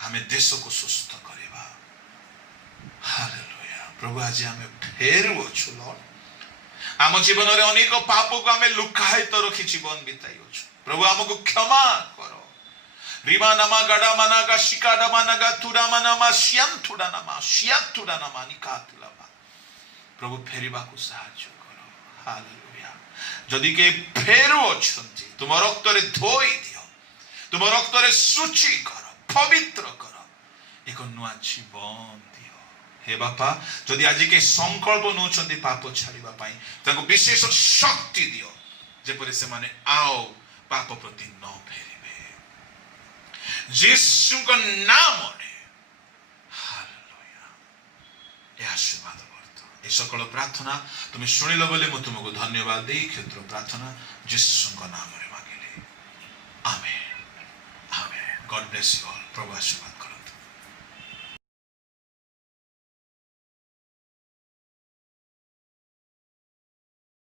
आमे देश को सुस्थ करिबा। हालेलुया प्रभु आज आमे फेरु अछु लॉर्ड आम जीवन रे अनेक पाप को आमे लुकाई तो रखी जीवन बिताई अछु प्रभु हमको क्षमा करो। रिमा नमा गडा मना का शिकाडा मना का तुरा मना मा शियांतुडा नमा शियांतुडा नमा निकातलाबा प्रभु फेरिबा को सहायता करो। हालेलुया जदि के फेरु अछंती तुम रक्त रे धोई दियो तुम रक्त रे शुचि करो पवित्र करो एक नुआ जीवन दियो। हे बापा जदि आज के संकल्प नउछंती पाप छाड़ीबा पई ताको विशेष शक्ति दियो जेपरि से माने आओ पाप प्रति न फेरिबे। यीशु को नाम रे ए सकल प्रार्थना तुम शुणिल बोले मु तुमको धन्यवाद दे क्षेत्र प्रार्थना यीशु नाम रे मांगिले आमेन आमेन गॉड ब्लेस यू ऑल प्रभु आशीर्वाद।